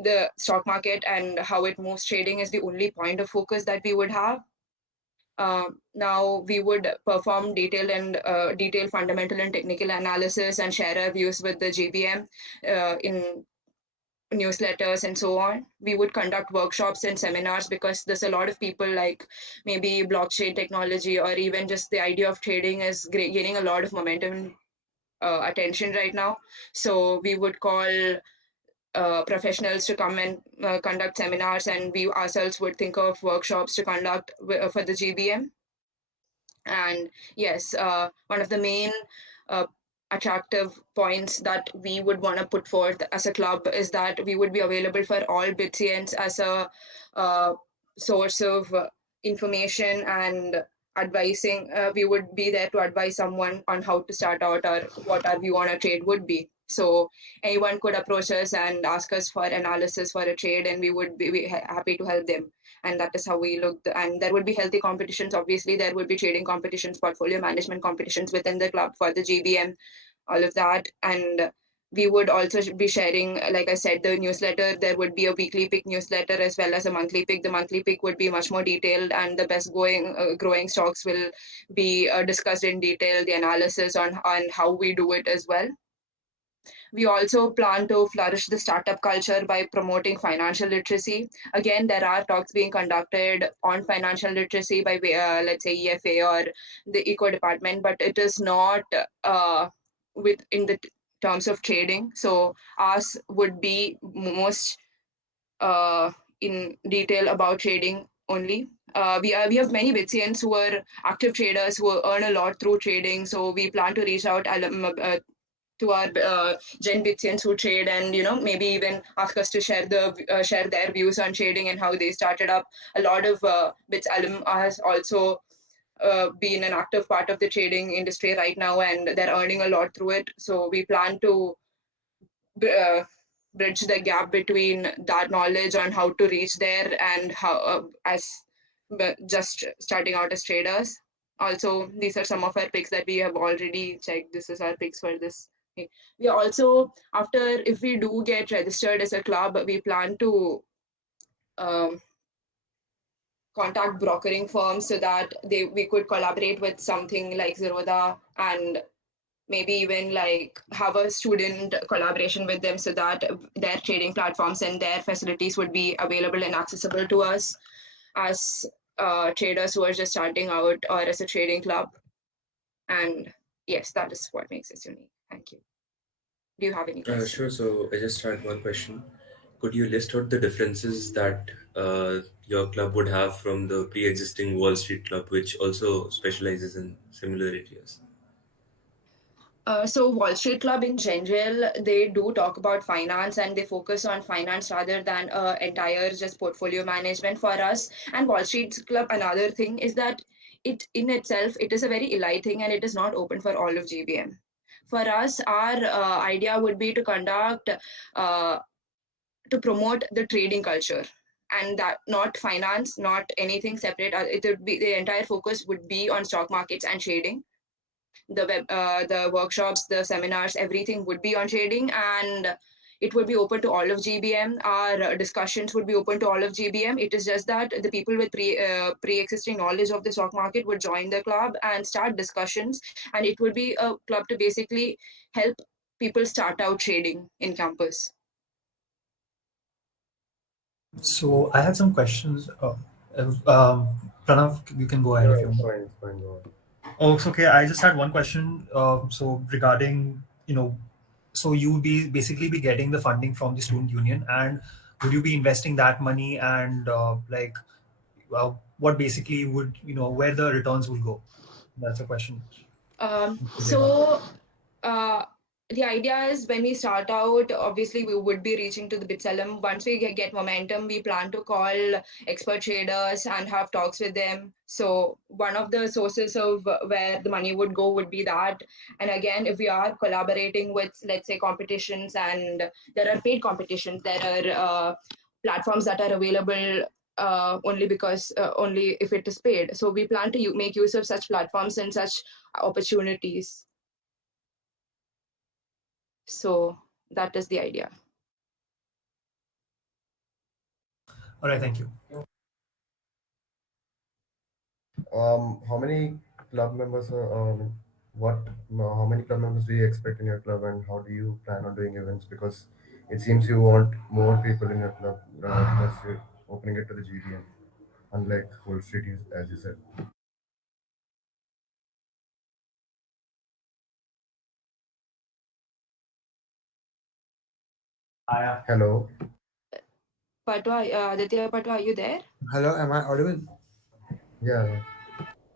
the stock market and how it moves. Trading is the only point of focus that we would have. Now we would perform detailed fundamental and technical analysis and share our views with the GBM in newsletters and so on. We would conduct workshops and seminars because there's a lot of people like maybe blockchain technology or even just the idea of trading is gaining a lot of momentum and attention right now. So we would call professionals to come and conduct seminars, and we ourselves would think of workshops to conduct for the GBM. And yes, one of the main uh, attractive points that we would want to put forth as a club is that we would be available for all Bitsians as a source of information and advising, we would be there to advise someone on how to start out or what our view on a trade would be. So anyone could approach us and ask us for analysis for a trade, and we would be happy to help them. And that is how we looked. And there would be healthy competitions. Obviously, there would be trading competitions, portfolio management competitions within the club for the GBM, all of that. And we would also be sharing, like I said, the newsletter. There would be a weekly pick newsletter as well as a monthly pick. The monthly pick would be much more detailed, and the best growing stocks will be discussed in detail, the analysis on how we do it as well. We also plan to flourish the startup culture by promoting financial literacy. Again, there are talks being conducted on financial literacy by, let's say, EFA or the Eco department, but it is not in the terms of trading. So ours would be most in detail about trading only. We have many Vitsians who are active traders who earn a lot through trading. So we plan to reach out to our Gen Vitsians who trade, and maybe even ask us to share their views on trading and how they started up. A lot of Bits alum has also been an active part of the trading industry right now, and they're earning a lot through it. So we plan to uh, bridge the gap between that knowledge on how to reach there and how as just starting out as traders. Also, these are some of our picks that we have already checked. This is our picks for this. We also, after, if we do get registered as a club, we plan to um, contact brokering firms so that we could collaborate with something like Zerodha, and maybe even like have a student collaboration with them so that their trading platforms and their facilities would be available and accessible to us as traders who are just starting out or as a trading club. And yes, that is what makes us unique. Thank you. Do you have any Sure. questions? So I just had one question. Could you list out the differences that your club would have from the pre-existing Wall Street Club, which also specializes in similar areas? So Wall Street Club in general, they do talk about finance and they focus on finance rather than entire just portfolio management for us. And Wall Street Club, another thing is that it in itself, it is a very elite thing and it is not open for all of GBM. For us, our idea would be to conduct, uh, to promote the trading culture, and that not finance, not anything separate. It would be the entire focus would be on stock markets and trading. The workshops, the seminars, everything would be on trading, and it would be open to all of GBM. Our discussions would be open to all of GBM. It is just that the people with pre-existing knowledge of the stock market would join the club and start discussions, and it would be a club to basically help people start out trading in campus. So I had some questions. Pranav, you can go ahead No, if you it's want. fine. It's fine. Go on. Oh, it's okay. I just had one question. So regarding, so you would be basically be getting the funding from the student union, and would you be investing that money, and what basically would where the returns will go? That's a question. So uh, the idea is when we start out, obviously we would be reaching to the Bitsalem. Once we get momentum, we plan to call expert traders and have talks with them. So one of the sources of where the money would go would be that. And again, if we are collaborating with, let's say, competitions, and there are paid competitions, there are platforms that are available only because only if it is paid. So we plan to make use of such platforms and such opportunities. So that is the idea. All right, thank you. How many club members? How many club members do you expect in your club, and how do you plan on doing events? Because it seems you want more people in your club because you're opening it to the GBM, unlike Wall Street, as you said. Hello. Patwa, Aditya Patwa, are you there? Hello, am I audible? Yeah.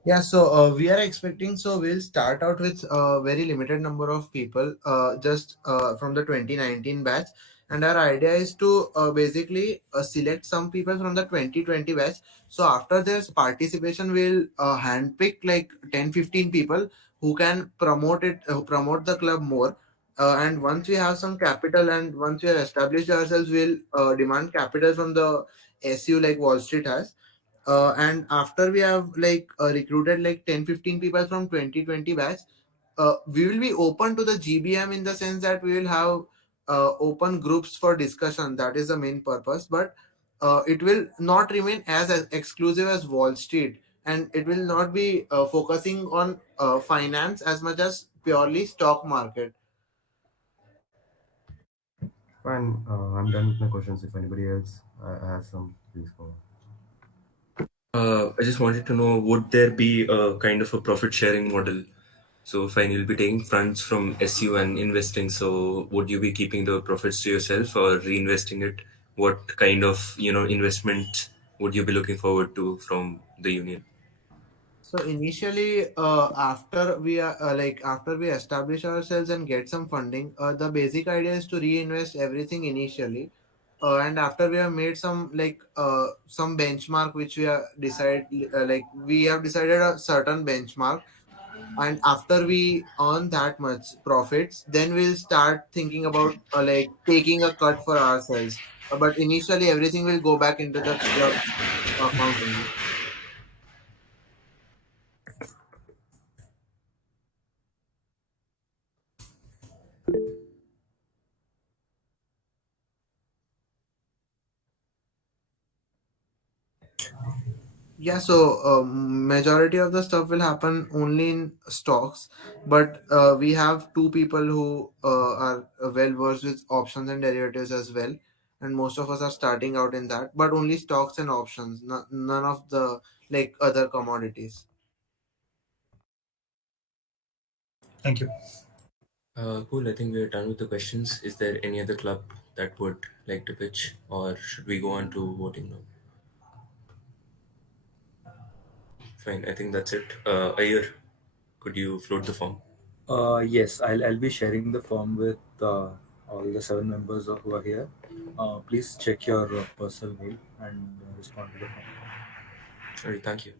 Yeah, so we are expecting, so we'll start out with a very limited number of people, just from the 2019 batch. and our idea is to basically select some people from the 2020 batch. So after this participation, we'll handpick like 10-15 people who can promote the club more. And once we have some capital and once we have established ourselves, we'll demand capital from the SU like Wall Street has. And after we have like recruited like 10-15 people from 2020 batch, we will be open to the GBM in the sense that we will have open groups for discussion. That is the main purpose, but it will not remain as exclusive as Wall Street, and it will not be focusing on finance as much as purely stock market. Fine, I'm done with my questions. If anybody else has some, please go. I just wanted to know, would there be a kind of a profit sharing model? So fine, you'll be taking funds from SU and investing. So would you be keeping the profits to yourself or reinvesting it? What kind of, investment would you be looking forward to from the union? So initially, after we establish ourselves and get some funding, the basic idea is to reinvest everything initially, and after we have made some benchmark which we have decided a certain benchmark, and after we earn that much profits, then we'll start thinking about taking a cut for ourselves. But initially, everything will go back into the club's account only. Yeah, so majority of the stuff will happen only in stocks, but we have two people who are well versed with options and derivatives as well, and most of us are starting out in that, but only stocks and options, none of the other commodities. Thank you. Cool. I think we're done with the questions. Is there any other club that would like to pitch, or should we go on to voting now? Fine. I think that's it. Ayer, could you float the form? Yes, I'll be sharing the form with all the seven members who are here. Please check your personal mail and respond to the form. All right. Thank you.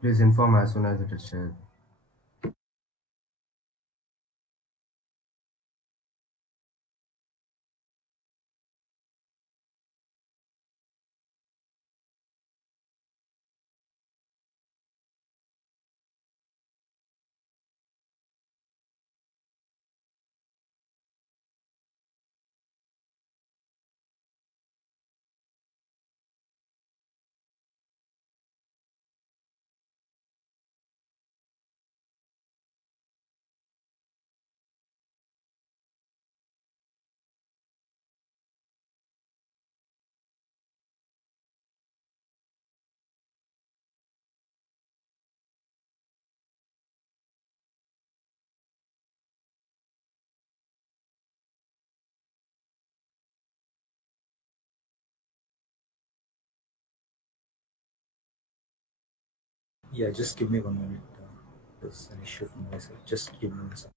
Please inform as soon as it is shared. Yeah, just give me 1 minute. There's an issue from my side. Just give me 1 second.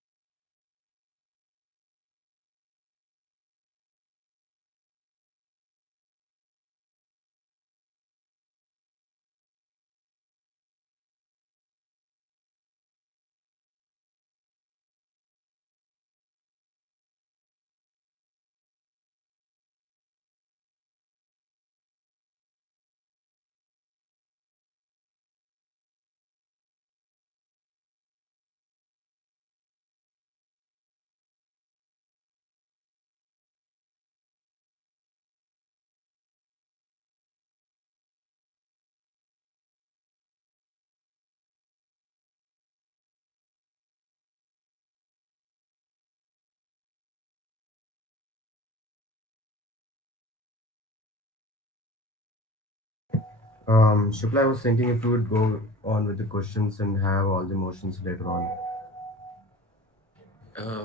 Shupla, I was thinking if we would go on with the questions and have all the motions later on.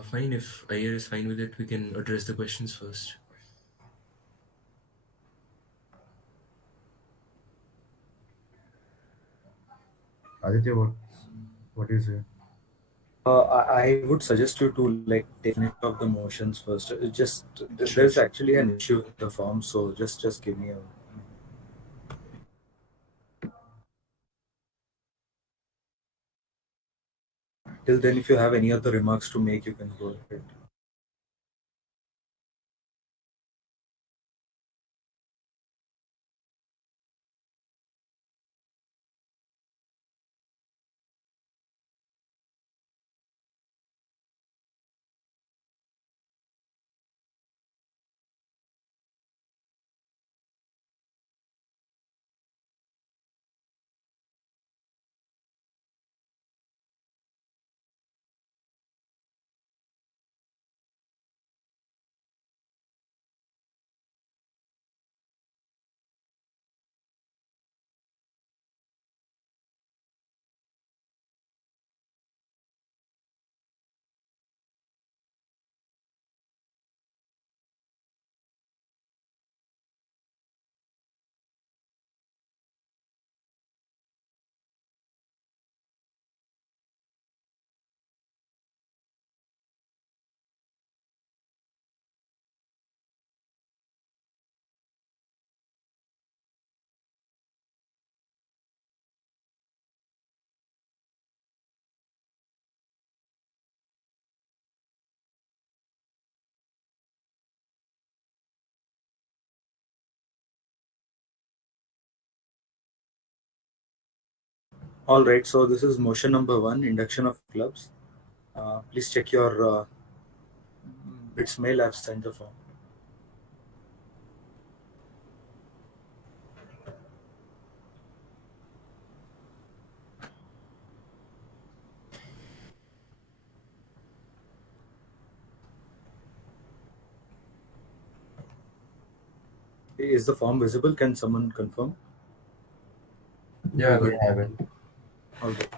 Fine. If Ayer is fine with it, we can address the questions first. Aditya, what do you say? I would suggest you to like take finish off the motions first. Sure, There's sure. actually an issue with the form, so just give me a. Till then, if you have any other remarks to make, you can go ahead. All right. So this is motion number one, induction of clubs. Please check your bits mail. I've sent the form. Is the form visible? Can someone confirm? Yeah, we have it. All right.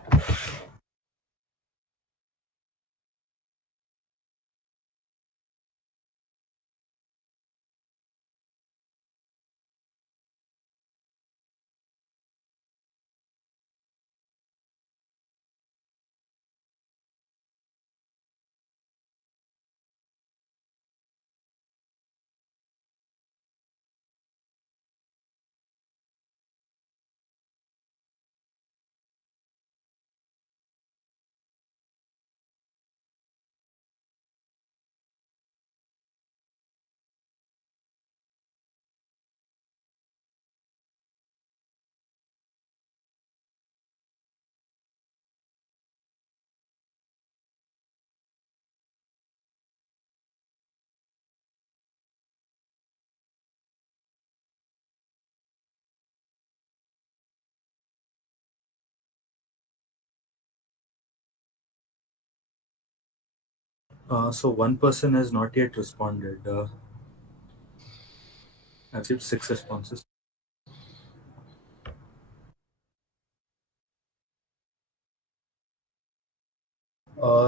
So one person has not yet responded. I've received six responses.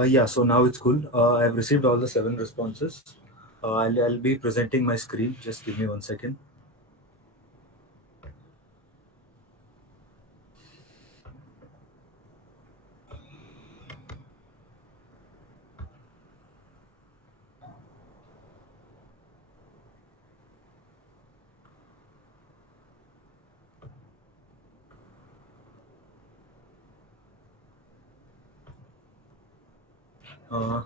Yeah, so now it's cool. I've received all the seven responses. I'll be presenting my screen. Just give me 1 second. Uh,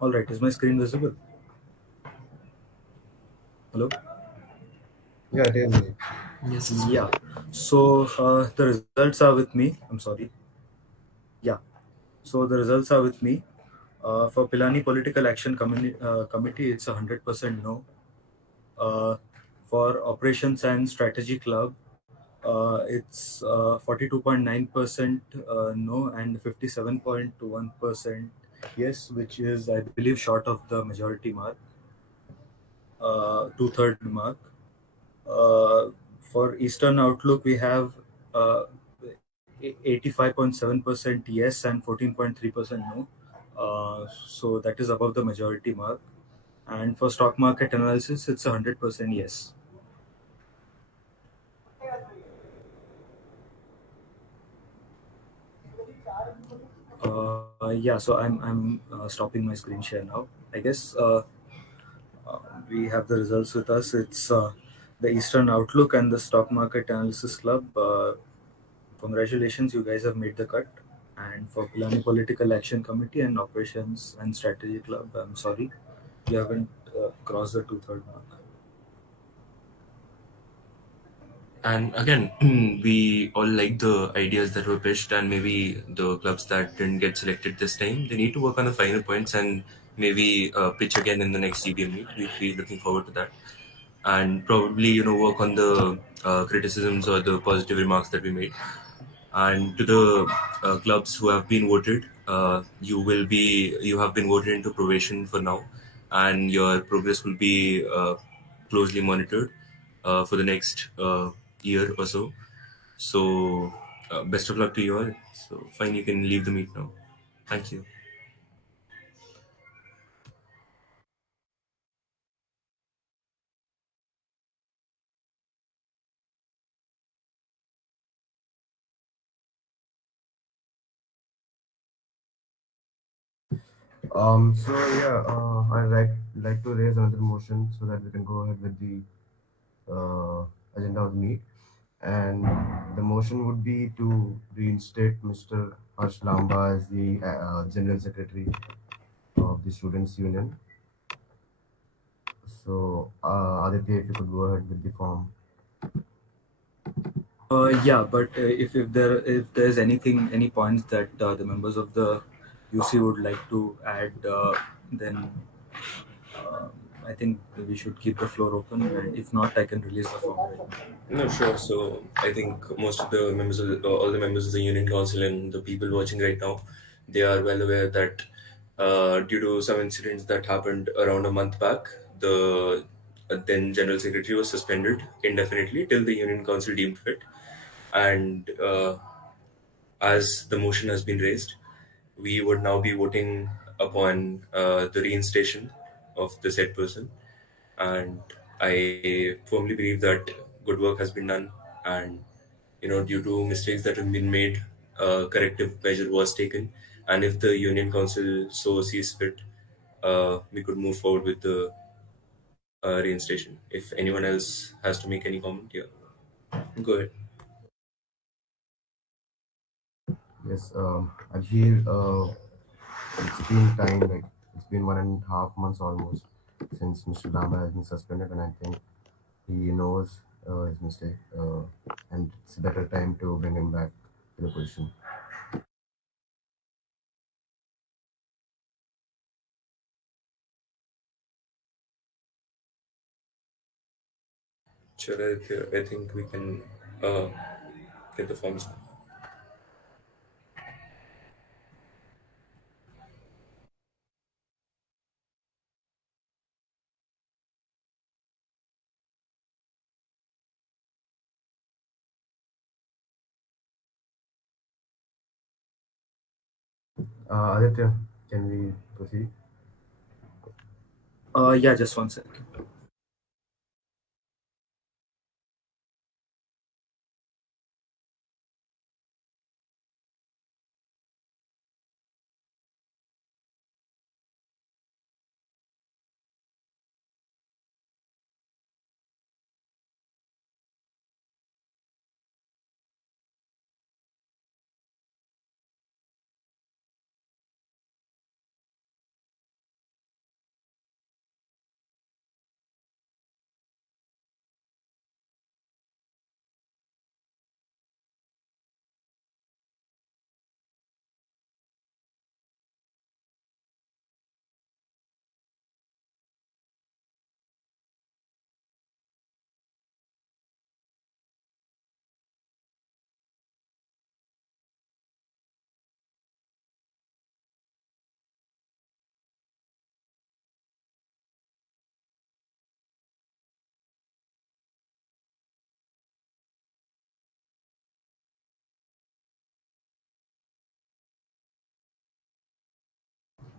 all right, is my screen visible? Hello? Yeah, tell me. Yes, it's Yeah. good. So the results are with me. I'm sorry. Yeah. So the results are with me. For Pilani Political Action Committee, it's 100% no. For Operations and Strategy Club, it's 42.9% no and 57.1% yes, which is, I believe, short of the majority mark, two-third mark. Uh, for Eastern Outlook, we have 85.7% yes and 14.3% no. So that is above the majority mark. And for stock market analysis, it's 100% yes. Yeah, so I'm stopping my screen share now. I guess we have the results with us. It's the Eastern Outlook and the Stock Market Analysis Club. Congratulations, you guys have made the cut. And for Pilani Political Action Committee and Operations and Strategy Club, I'm sorry, you haven't crossed the two-third mark. And again, we all like the ideas that were pitched, and maybe the clubs that didn't get selected this time, they need to work on the final points and maybe pitch again in the next GBM meet. We'll be looking forward to that, and probably work on the criticisms or the positive remarks that we made. And to the clubs who have been voted, you have been voted into probation for now, and your progress will be closely monitored for the next year or so. So best of luck to you all. So fine, you can leave the meet now. Thank you. So yeah, I'd like to raise another motion so that we can go ahead with the agenda of the meet. And the motion would be to reinstate Mr. Harsh Lamba as the General Secretary of the Students' Union. So, Aditya, if you could go ahead with the form. Yeah, but if there's any points that the members of the UC would like to add, then uh, I think we should keep the floor open. And if not, I can release the form right now. No, sure. So I think most of the members of all the members of the Union Council and the people watching right now, they are well aware that due to some incidents that happened around a month back, the then General Secretary was suspended indefinitely till the Union Council deemed fit. And as the motion has been raised, we would now be voting upon the reinstation of the said person. And I firmly believe that good work has been done, and due to mistakes that have been made, corrective measure was taken. And if the Union Council so sees fit, we could move forward with the reinstation. If anyone else has to make any comment, yeah, go ahead. Yes, I feel it's been time, like it's been 1.5 months almost since Mr. Lamba has been suspended, and I think he knows his mistake, and it's a better time to bring him back to the position. Sure, I think we can uh, get the forms. Aditya, can we proceed? Yeah, just one second.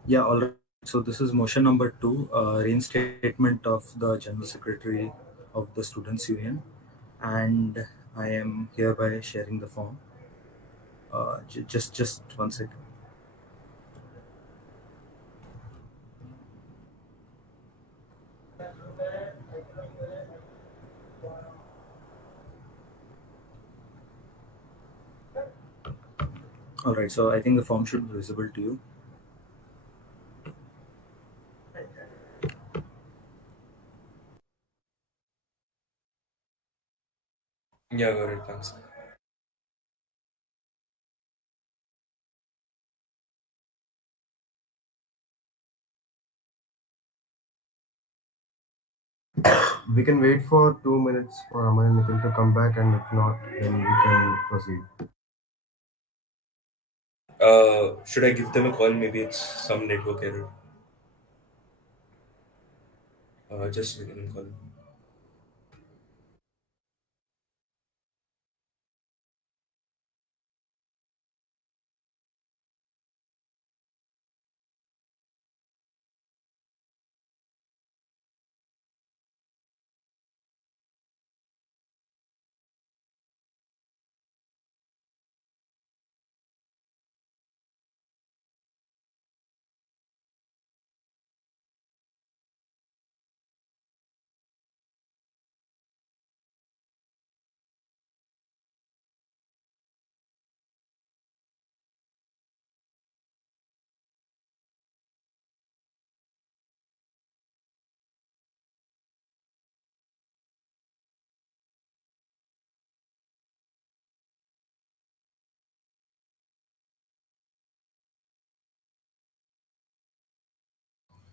Yeah, all right. So this is motion number two, reinstatement of the General Secretary of the Students' Union, and I am hereby sharing the form. Just one second. All right, so I think the form should be visible to you. Yeah, got it. Thanks. We can wait for 2 minutes for Aman and Nikhil to come back, and if not, then we can proceed. Should I give them a call? Maybe it's some network error. Just a second, call.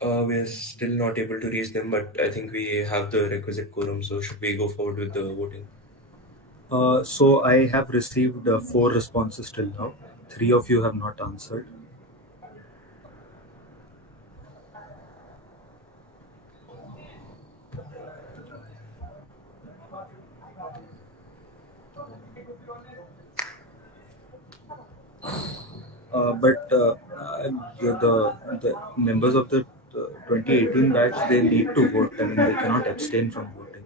We're still not able to reach them, but I think we have the requisite quorum. So should we go forward with the voting? So I have received four responses till now. Three of you have not answered. But the members of the 2018 batch, they need to vote. I mean, they cannot abstain from voting.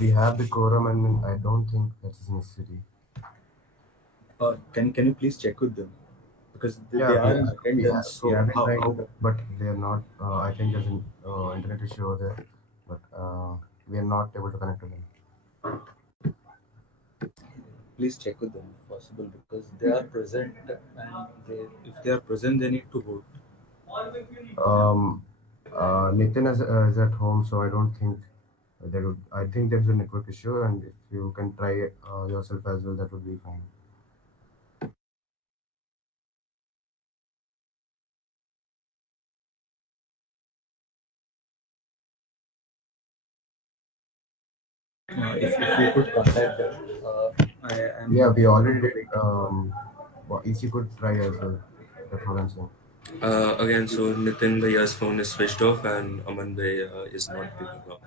We have the quorum, and I don't think that is necessary. Can you please check with them, because they Yeah, are in attendance. we have So been trying, but they are not. I think there's an internet issue over there, but we are not able to connect to them. please check with them if possible, because they are present, and if they are present, they need to vote. Um, Nitin is at home, so I don't think there would. I think there's a network issue, and if you can try yourself as well, that would be fine. If you could contact them, I am Yeah, we already to did. make. Well, if you could try as well, that's what I'm saying. Again, so Nitin Bhaiya's phone is switched off and Aman Bhaiya is not picking up.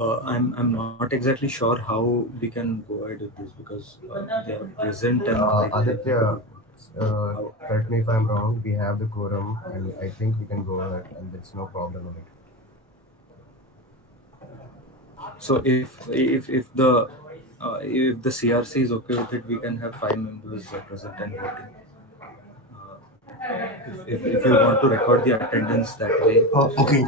I'm not exactly sure how we can go ahead with this, because they are present and they need to Aditya, vote. How- correct me if I'm wrong. We have the quorum, and I think we can go ahead, and there's no problem with it. So if the CRC is okay with it, we can have five members present and voting. Uh, if you want to record the attendance that way, Okay.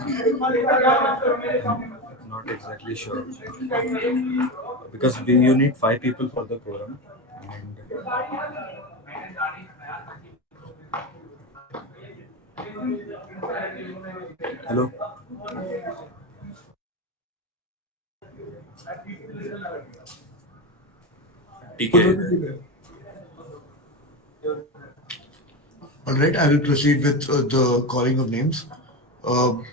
I'm not exactly sure, because you need five people for the quorum. And hello. TK. All right, I will proceed with the calling of names.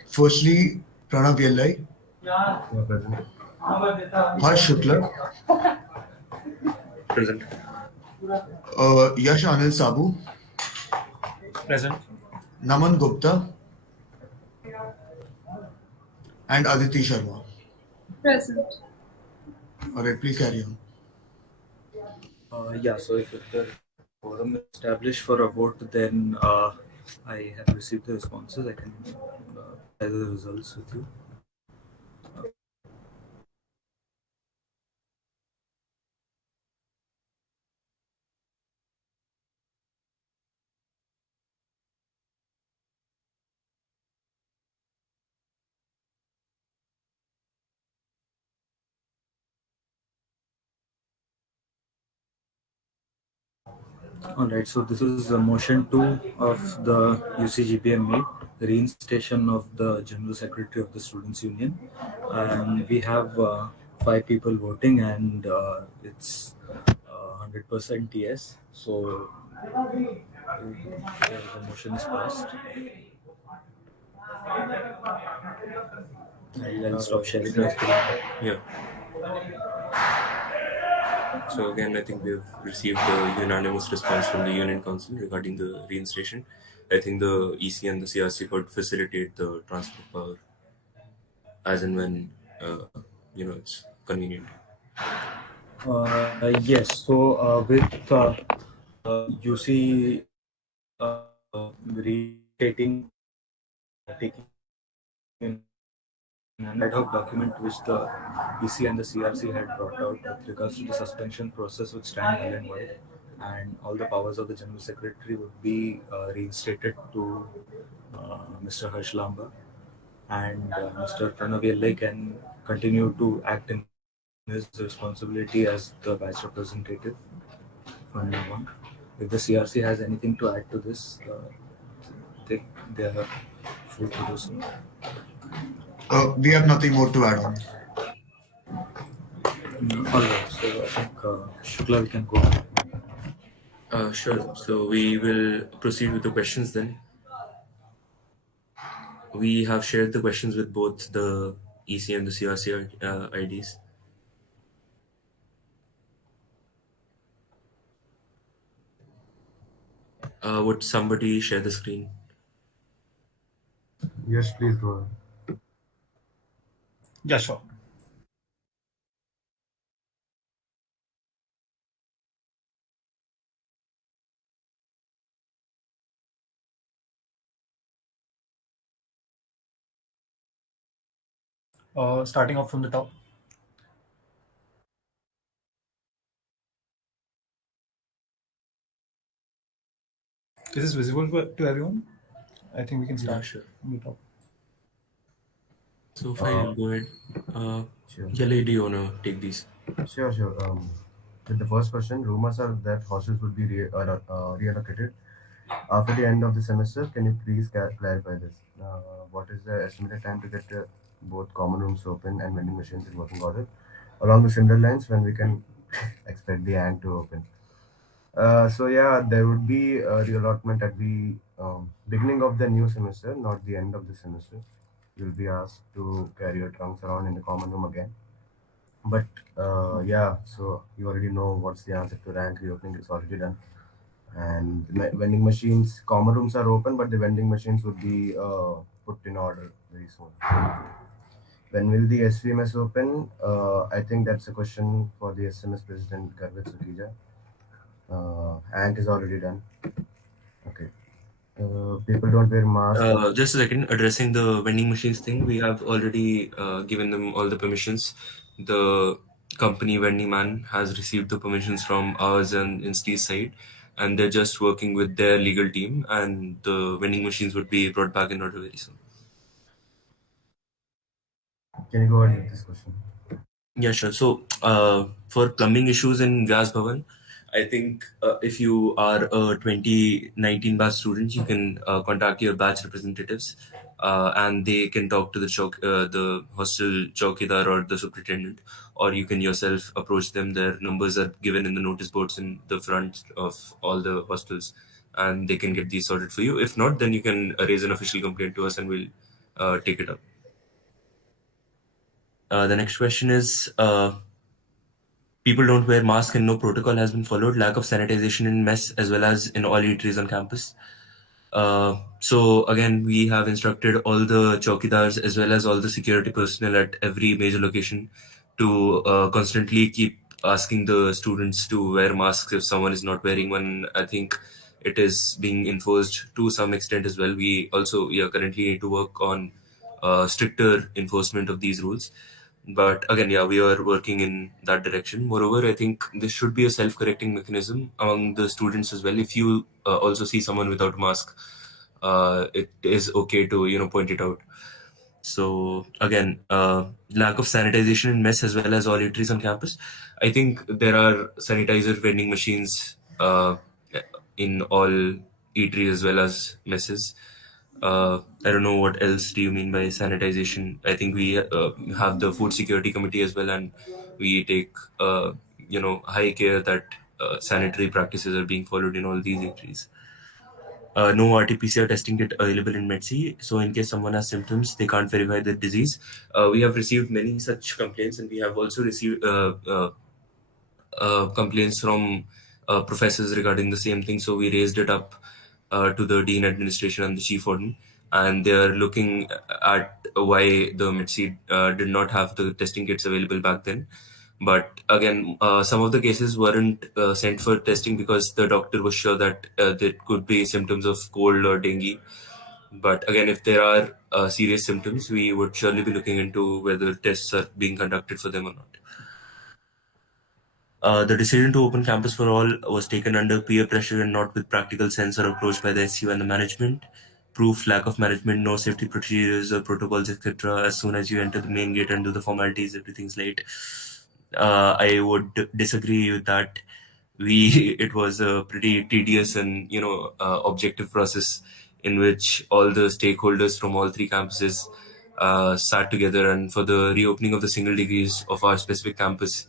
Firstly, Pranav Yellai, Yeah, present. Harsh Shukla, Present. Yash Anil Sabu, Present. Naman Gupta, and Aditi Sharma. Present. All right, please carry on. Yeah. So if the quorum is established for a vote, then I have received the responses. I can share the results with you. All right, so this is motion two of the UCGBM Meet, the reinstation of the General Secretary of the Students' Union. And we have five people voting, and it's 100% yes. So the motion is passed. I'll stop sharing the screen. Yeah. So again, I think we have received a unanimous response from the Union Council regarding the reinstation. I think the EC and the CRC could facilitate the transfer of power as and when uh, it's convenient. Yes, so with UC reinstating, taking an ad hoc document which the EC and the CRC had brought out with regards to the suspension process would stand null and void, and all the powers of the General Secretary would be reinstated to Mr. Harsh Lamba, and Mr. Pranav Yellai can continue to act in his responsibility as the vice representative from now on. If the CRC has anything to add to this, they are free to do so. We have nothing more to add on. All right, so I think Shukla, we can go on. Sure. So we will proceed with the questions then. We have shared the questions with both the EC and the CRC IDs. Would somebody share the screen? Yes, please go ahead. Yeah, sure. Starting off from the top. Is this visible to everyone? I think we can Yeah, start sure. from the top. So fine, go ahead. Sure. Yale, do you wanna take these? Sure, sure. With the first question, rumors are that hostels will be reallocated after the end of the semester. Can you please clarify this? What is the estimated time to get both common rooms open and vending machines in working order? Along the similar lines, when we can expect the ANG to open? So yeah, there would be a reallotment at the beginning of the new semester, not the end of the semester. You'll be asked to carry your trunks around in the common room again. But yeah, so you already know what's the answer to rank reopening. It's already done. And the vending machines, common rooms are open, but the vending machines would be put in order very soon. When will the SVMS open? I think that's a question for the SMS president, Garvit Sukija. ANT is already done. Okay. People don't wear masks. Just a second, addressing the vending machines thing, we have already given them all the permissions. The company vending man has received the permissions from ours and Insti's side, and they're just working with their legal team, and the vending machines would be brought back in order very soon. Can you go ahead with this question? Yeah, sure. So, for plumbing issues in Vyas Bhavan, I think if you are a 2019 batch student, you can contact your batch representatives, and they can talk to the hostel chowkidar or the superintendent, or you can yourself approach them. Their numbers are given in the notice boards in the front of all the hostels, and they can get these sorted for you. If not, then you can raise an official complaint to us, and we'll take it up. The next question is. People don't wear masks and no protocol has been followed. Lack of sanitization in mess as well as in all eateries on campus. So again, we have instructed all the chowkidars as well as all the security personnel at every major location to constantly keep asking the students to wear masks if someone is not wearing one. I think it is being enforced to some extent as well. We also, yeah, currently need to work on stricter enforcement of these rules. But again, yeah, we are working in that direction. Moreover, I think this should be a self-correcting mechanism among the students as well. If you also see someone without a mask, it is okay to point it out. So again, lack of sanitization in mess as well as all eateries on campus. I think there are sanitizer vending machines in all eateries as well as messes. I don't know what else do you mean by sanitization. I think we have the food security committee as well, and we take high care that sanitary practices are being followed in all these eateries. No RT-PCR testing kit available in MedC. So in case someone has symptoms, they can't verify the disease. We have received many such complaints, and we have also received complaints from professors regarding the same thing. So we raised it up to the dean administration and the chief warden, and they are looking at why the MedC did not have the testing kits available back then. But again, some of the cases weren't sent for testing because the doctor was sure that there could be symptoms of cold or dengue. But again, if there are serious symptoms, we would surely be looking into whether tests are being conducted for them or not. The decision to open campus for all was taken under peer pressure and not with practical sense or approach by the SU and the management. Proof, lack of management, no safety procedures or protocols, etc. As soon as you enter the main gate and do the formalities, everything's late. I would disagree with that. It was a pretty tedious and objective process in which all the stakeholders from all three campuses sat together, and for the reopening of the single degrees of our specific campus,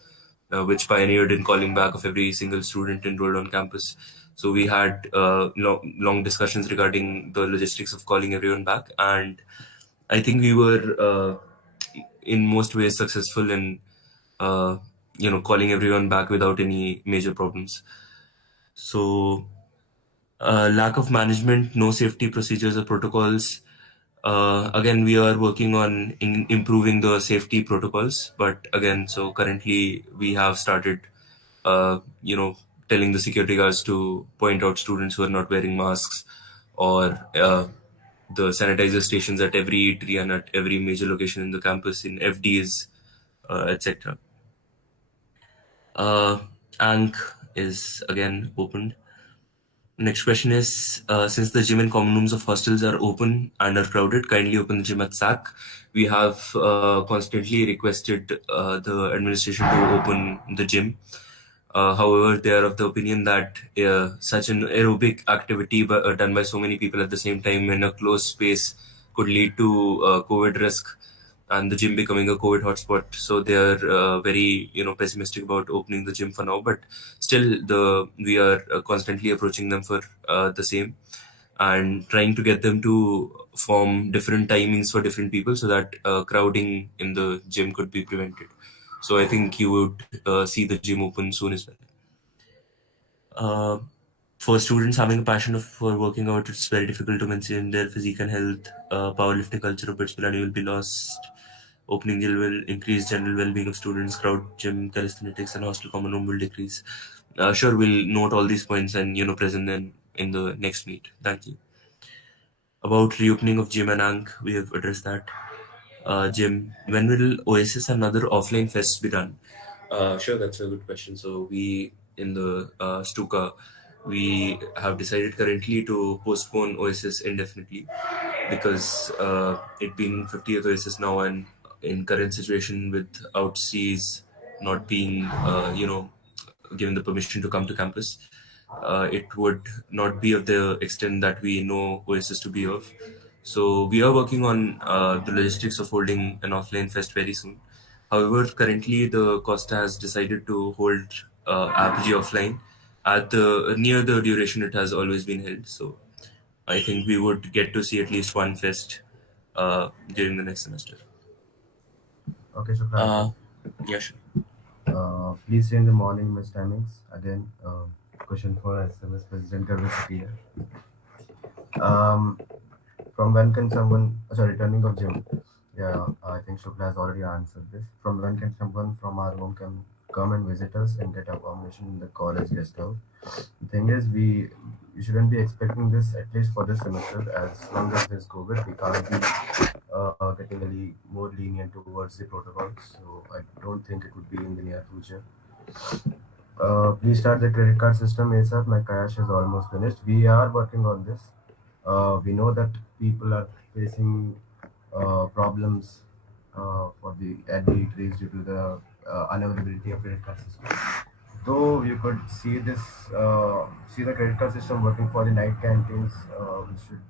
which pioneered in calling back of every single student enrolled on campus. So we had long discussions regarding the logistics of calling everyone back, and I think we were in most ways successful in uh, calling everyone back without any major problems. So lack of management, no safety procedures or protocols. Again, we are working on improving the safety protocols, but again, so currently we have started, uh, you know, telling the security guards to point out students who are not wearing masks, or the sanitizer stations at every eatery and at every major location in the campus, in FDs, etc. Uh, Ank is again opened. Next question is, since the gym and common rooms of hostels are open and are crowded, kindly open the gym at SAC. We have constantly requested the administration to open the gym. However, they are of the opinion that such an aerobic activity done by so many people at the same time in a closed space could lead to COVID risk and the gym becoming a COVID hotspot. So they are very pessimistic about opening the gym for now. But still, we are constantly approaching them for the same and trying to get them to form different timings for different people so that crowding in the gym could be prevented. So I think you would see the gym open soon as well. Uh, for students having a passion for working out, it's very difficult to maintain their physique and health. Powerlifting culture of Pittsburgh will be lost. Opening gym will increase general well-being of students. Crowd gym, calisthenics, and hostel common room will decrease. Sure, we'll note all these points and present them in the next meet. Thank you. About reopening of gym and Ank, we have addressed that. Jim, when will Oasis and other offline fests be done? Sure, that's a good question. So we in the Stuka, we have decided currently to postpone Oasis indefinitely because it being 50th Oasis now, and in current situation with outseas not being given the permission to come to campus, it would not be of the extent that we know Oasis to be of. So we are working on the logistics of holding an offline fest very soon. However, currently the Costa has decided to hold Apogee offline at the near the duration it has always been held. So I think we would get to see at least one fest during the next semester. Okay, Shukla, I Uh, think. yeah, sure. Please change the morning miss timings. Again, question for SMS President Karvasukiya. Um, from when can someone, sorry, turning of gym. Yeah, I think Shukla has already answered this. From when can someone from our home can come and visit us and get accommodation in the college guest house. The thing is, we shouldn't be expecting this at least for this semester. As long as there's COVID, we can't be getting any more lenient towards the protocols. So I don't think it would be in the near future. Please start the credit card system ASAP. My cash is almost finished. We are working on this. We know that people are facing problems for the at the eateries due to the unavailability of credit card system. Though you could see the credit card system working for the night canteens, which should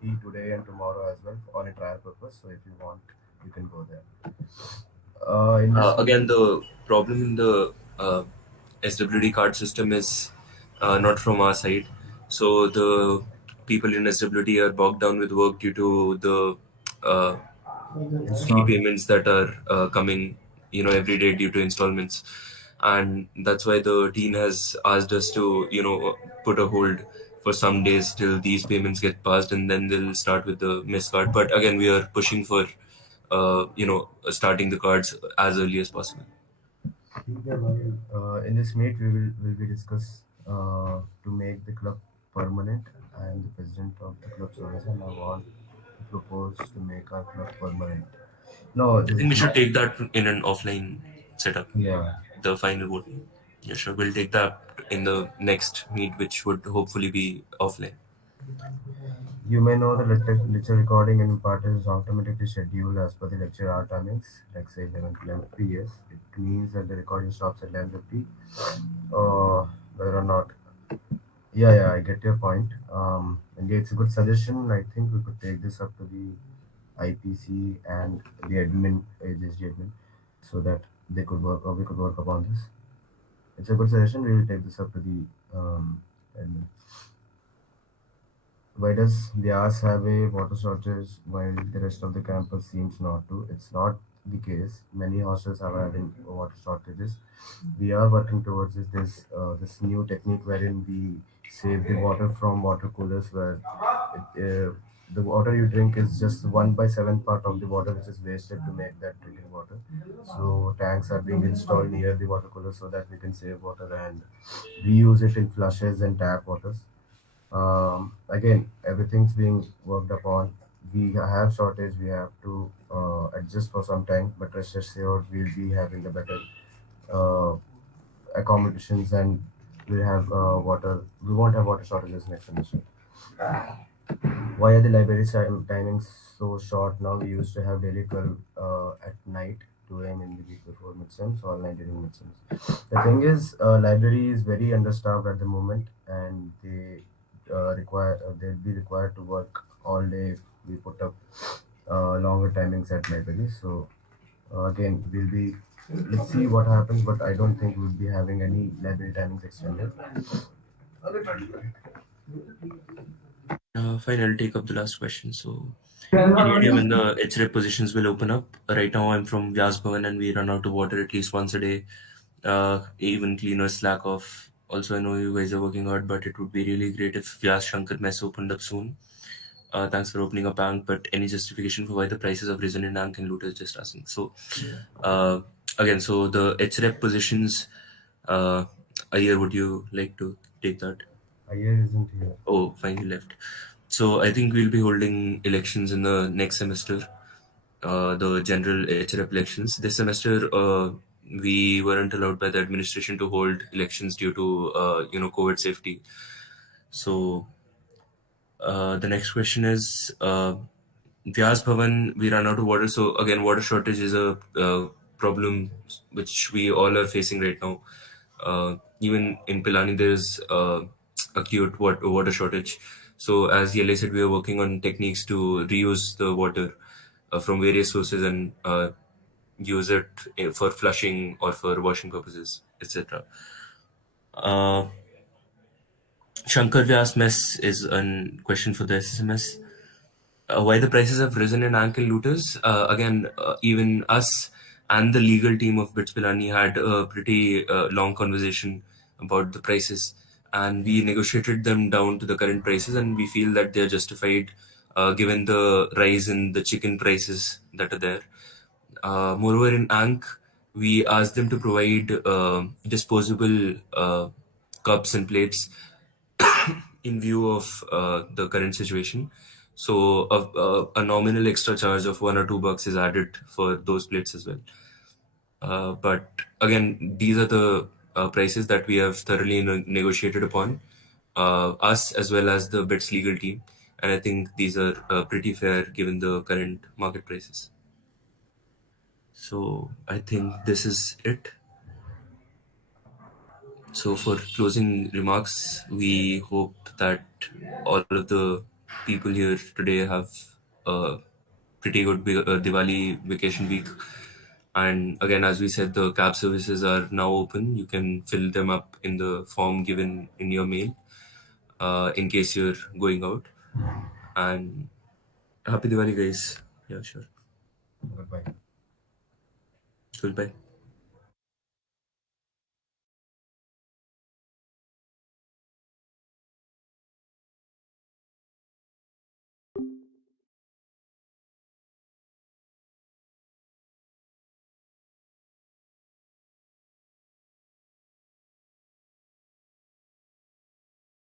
be today and tomorrow as well on a trial purpose. So if you want, you can go there. In this Again, the problem in the SWD card system is not from our side. So the people in SWD are bogged down with work due to the fee install payments that are coming, every day due to installments, and that's why the dean has asked us to, put a hold for some days till these payments get passed, and then they'll start with the miss card. But again, we are pushing for, starting the cards as early as possible. In this meet, we will be discuss to make the club permanent. I am the president of the club service, and I want to propose to make our club permanent. No, I this think we is should not. take that in an offline setup, Yeah, the final voting. Yeah, sure. We'll take that in the next meet, which would hopefully be offline. you may know the lecture recording and impartation is automatically scheduled as per the lecture hour timings, like say 11 to 11:50. Yes, it means that the recording stops at 11:50. Whether or not. Yeah, yeah, I get your point. And yeah, it's a good suggestion. I think we could take this up to the IPC and the admin, AGSG admin, so that they could work, or we could work upon this. It's a good suggestion. We will take this up to the admin. Why does Vyas have a water shortage while the rest of the campus seems not to? It's not the case. Many hostels are having water shortages. We are working towards this. There's this new technique wherein we save the water from water coolers, where the water you drink is just 1/7 part of the water which is wasted to make that drinking water. So tanks are being installed near the water cooler so that we can save water and reuse it in flushes and tap waters. Again, everything's being worked upon. We have shortage. We have to adjust for some time, but rest assured, we'll be having the better uh, accommodations, and we'll have water. We won't have water shortages next semester. Why are the library timings so short now? We used to have daily 12 at night, 2 a.m. in the week before midterms, all night during midterms. The thing is, library is very understaffed at the moment, and they'll be required to work all day if we put up longer timings at library. So again, let's see what happens, but I don't think we'll be having any library timings extended. Fine, I'll take up the last question. So, any idea when the HREP positions will open up? Right now, I'm from Vyas Bhavan, and we run out of water at least once a day. Even cleaners slack off. Also, I know you guys are working hard, but it would be really great if Vyas Shankar mess opened up soon. Thanks for opening up Ank, but any justification for why the prices have risen in Ank and Loot is just asking. So, uh, again, so the HREP positions, Ayer, would you like to take that? Ayer isn't here. Oh, fine, he left. So I think we'll be holding elections in the next semester, the general HREP elections. This semester, we weren't allowed by the administration to hold elections due to, COVID safety. So the next question is, Vyas Bhavan, we ran out of water. So again, water shortage is a problem which we all are facing right now. Even in Pilani, there's acute water shortage. So as Yele said, we are working on techniques to reuse the water from various sources and use it for flushing or for washing purposes, etc. Uh, Shankar Vyas mess is a question for the SSMS. Why the prices have risen in ankle looters. Again, even us and the legal team of Bits Pilani had a pretty long conversation about the prices, and we negotiated them down to the current prices, and we feel that they are justified given the rise in the chicken prices that are there. Moreover, in Ankh, we asked them to provide disposable cups and plates in view of the current situation. So a nominal extra charge of $1 or $2 is added for those plates as well. But again, these are the prices that we have thoroughly negotiated upon, us as well as the BITS legal team. And I think these are pretty fair given the current market prices. So I think this is it. So for closing remarks, we hope that all of the people here today have a pretty good Diwali vacation week. And again, as we said, the cab services are now open. You can fill them up in the form given in your mail in case you're going out. And happy Diwali, guys. Yeah, sure. Goodbye. Goodbye.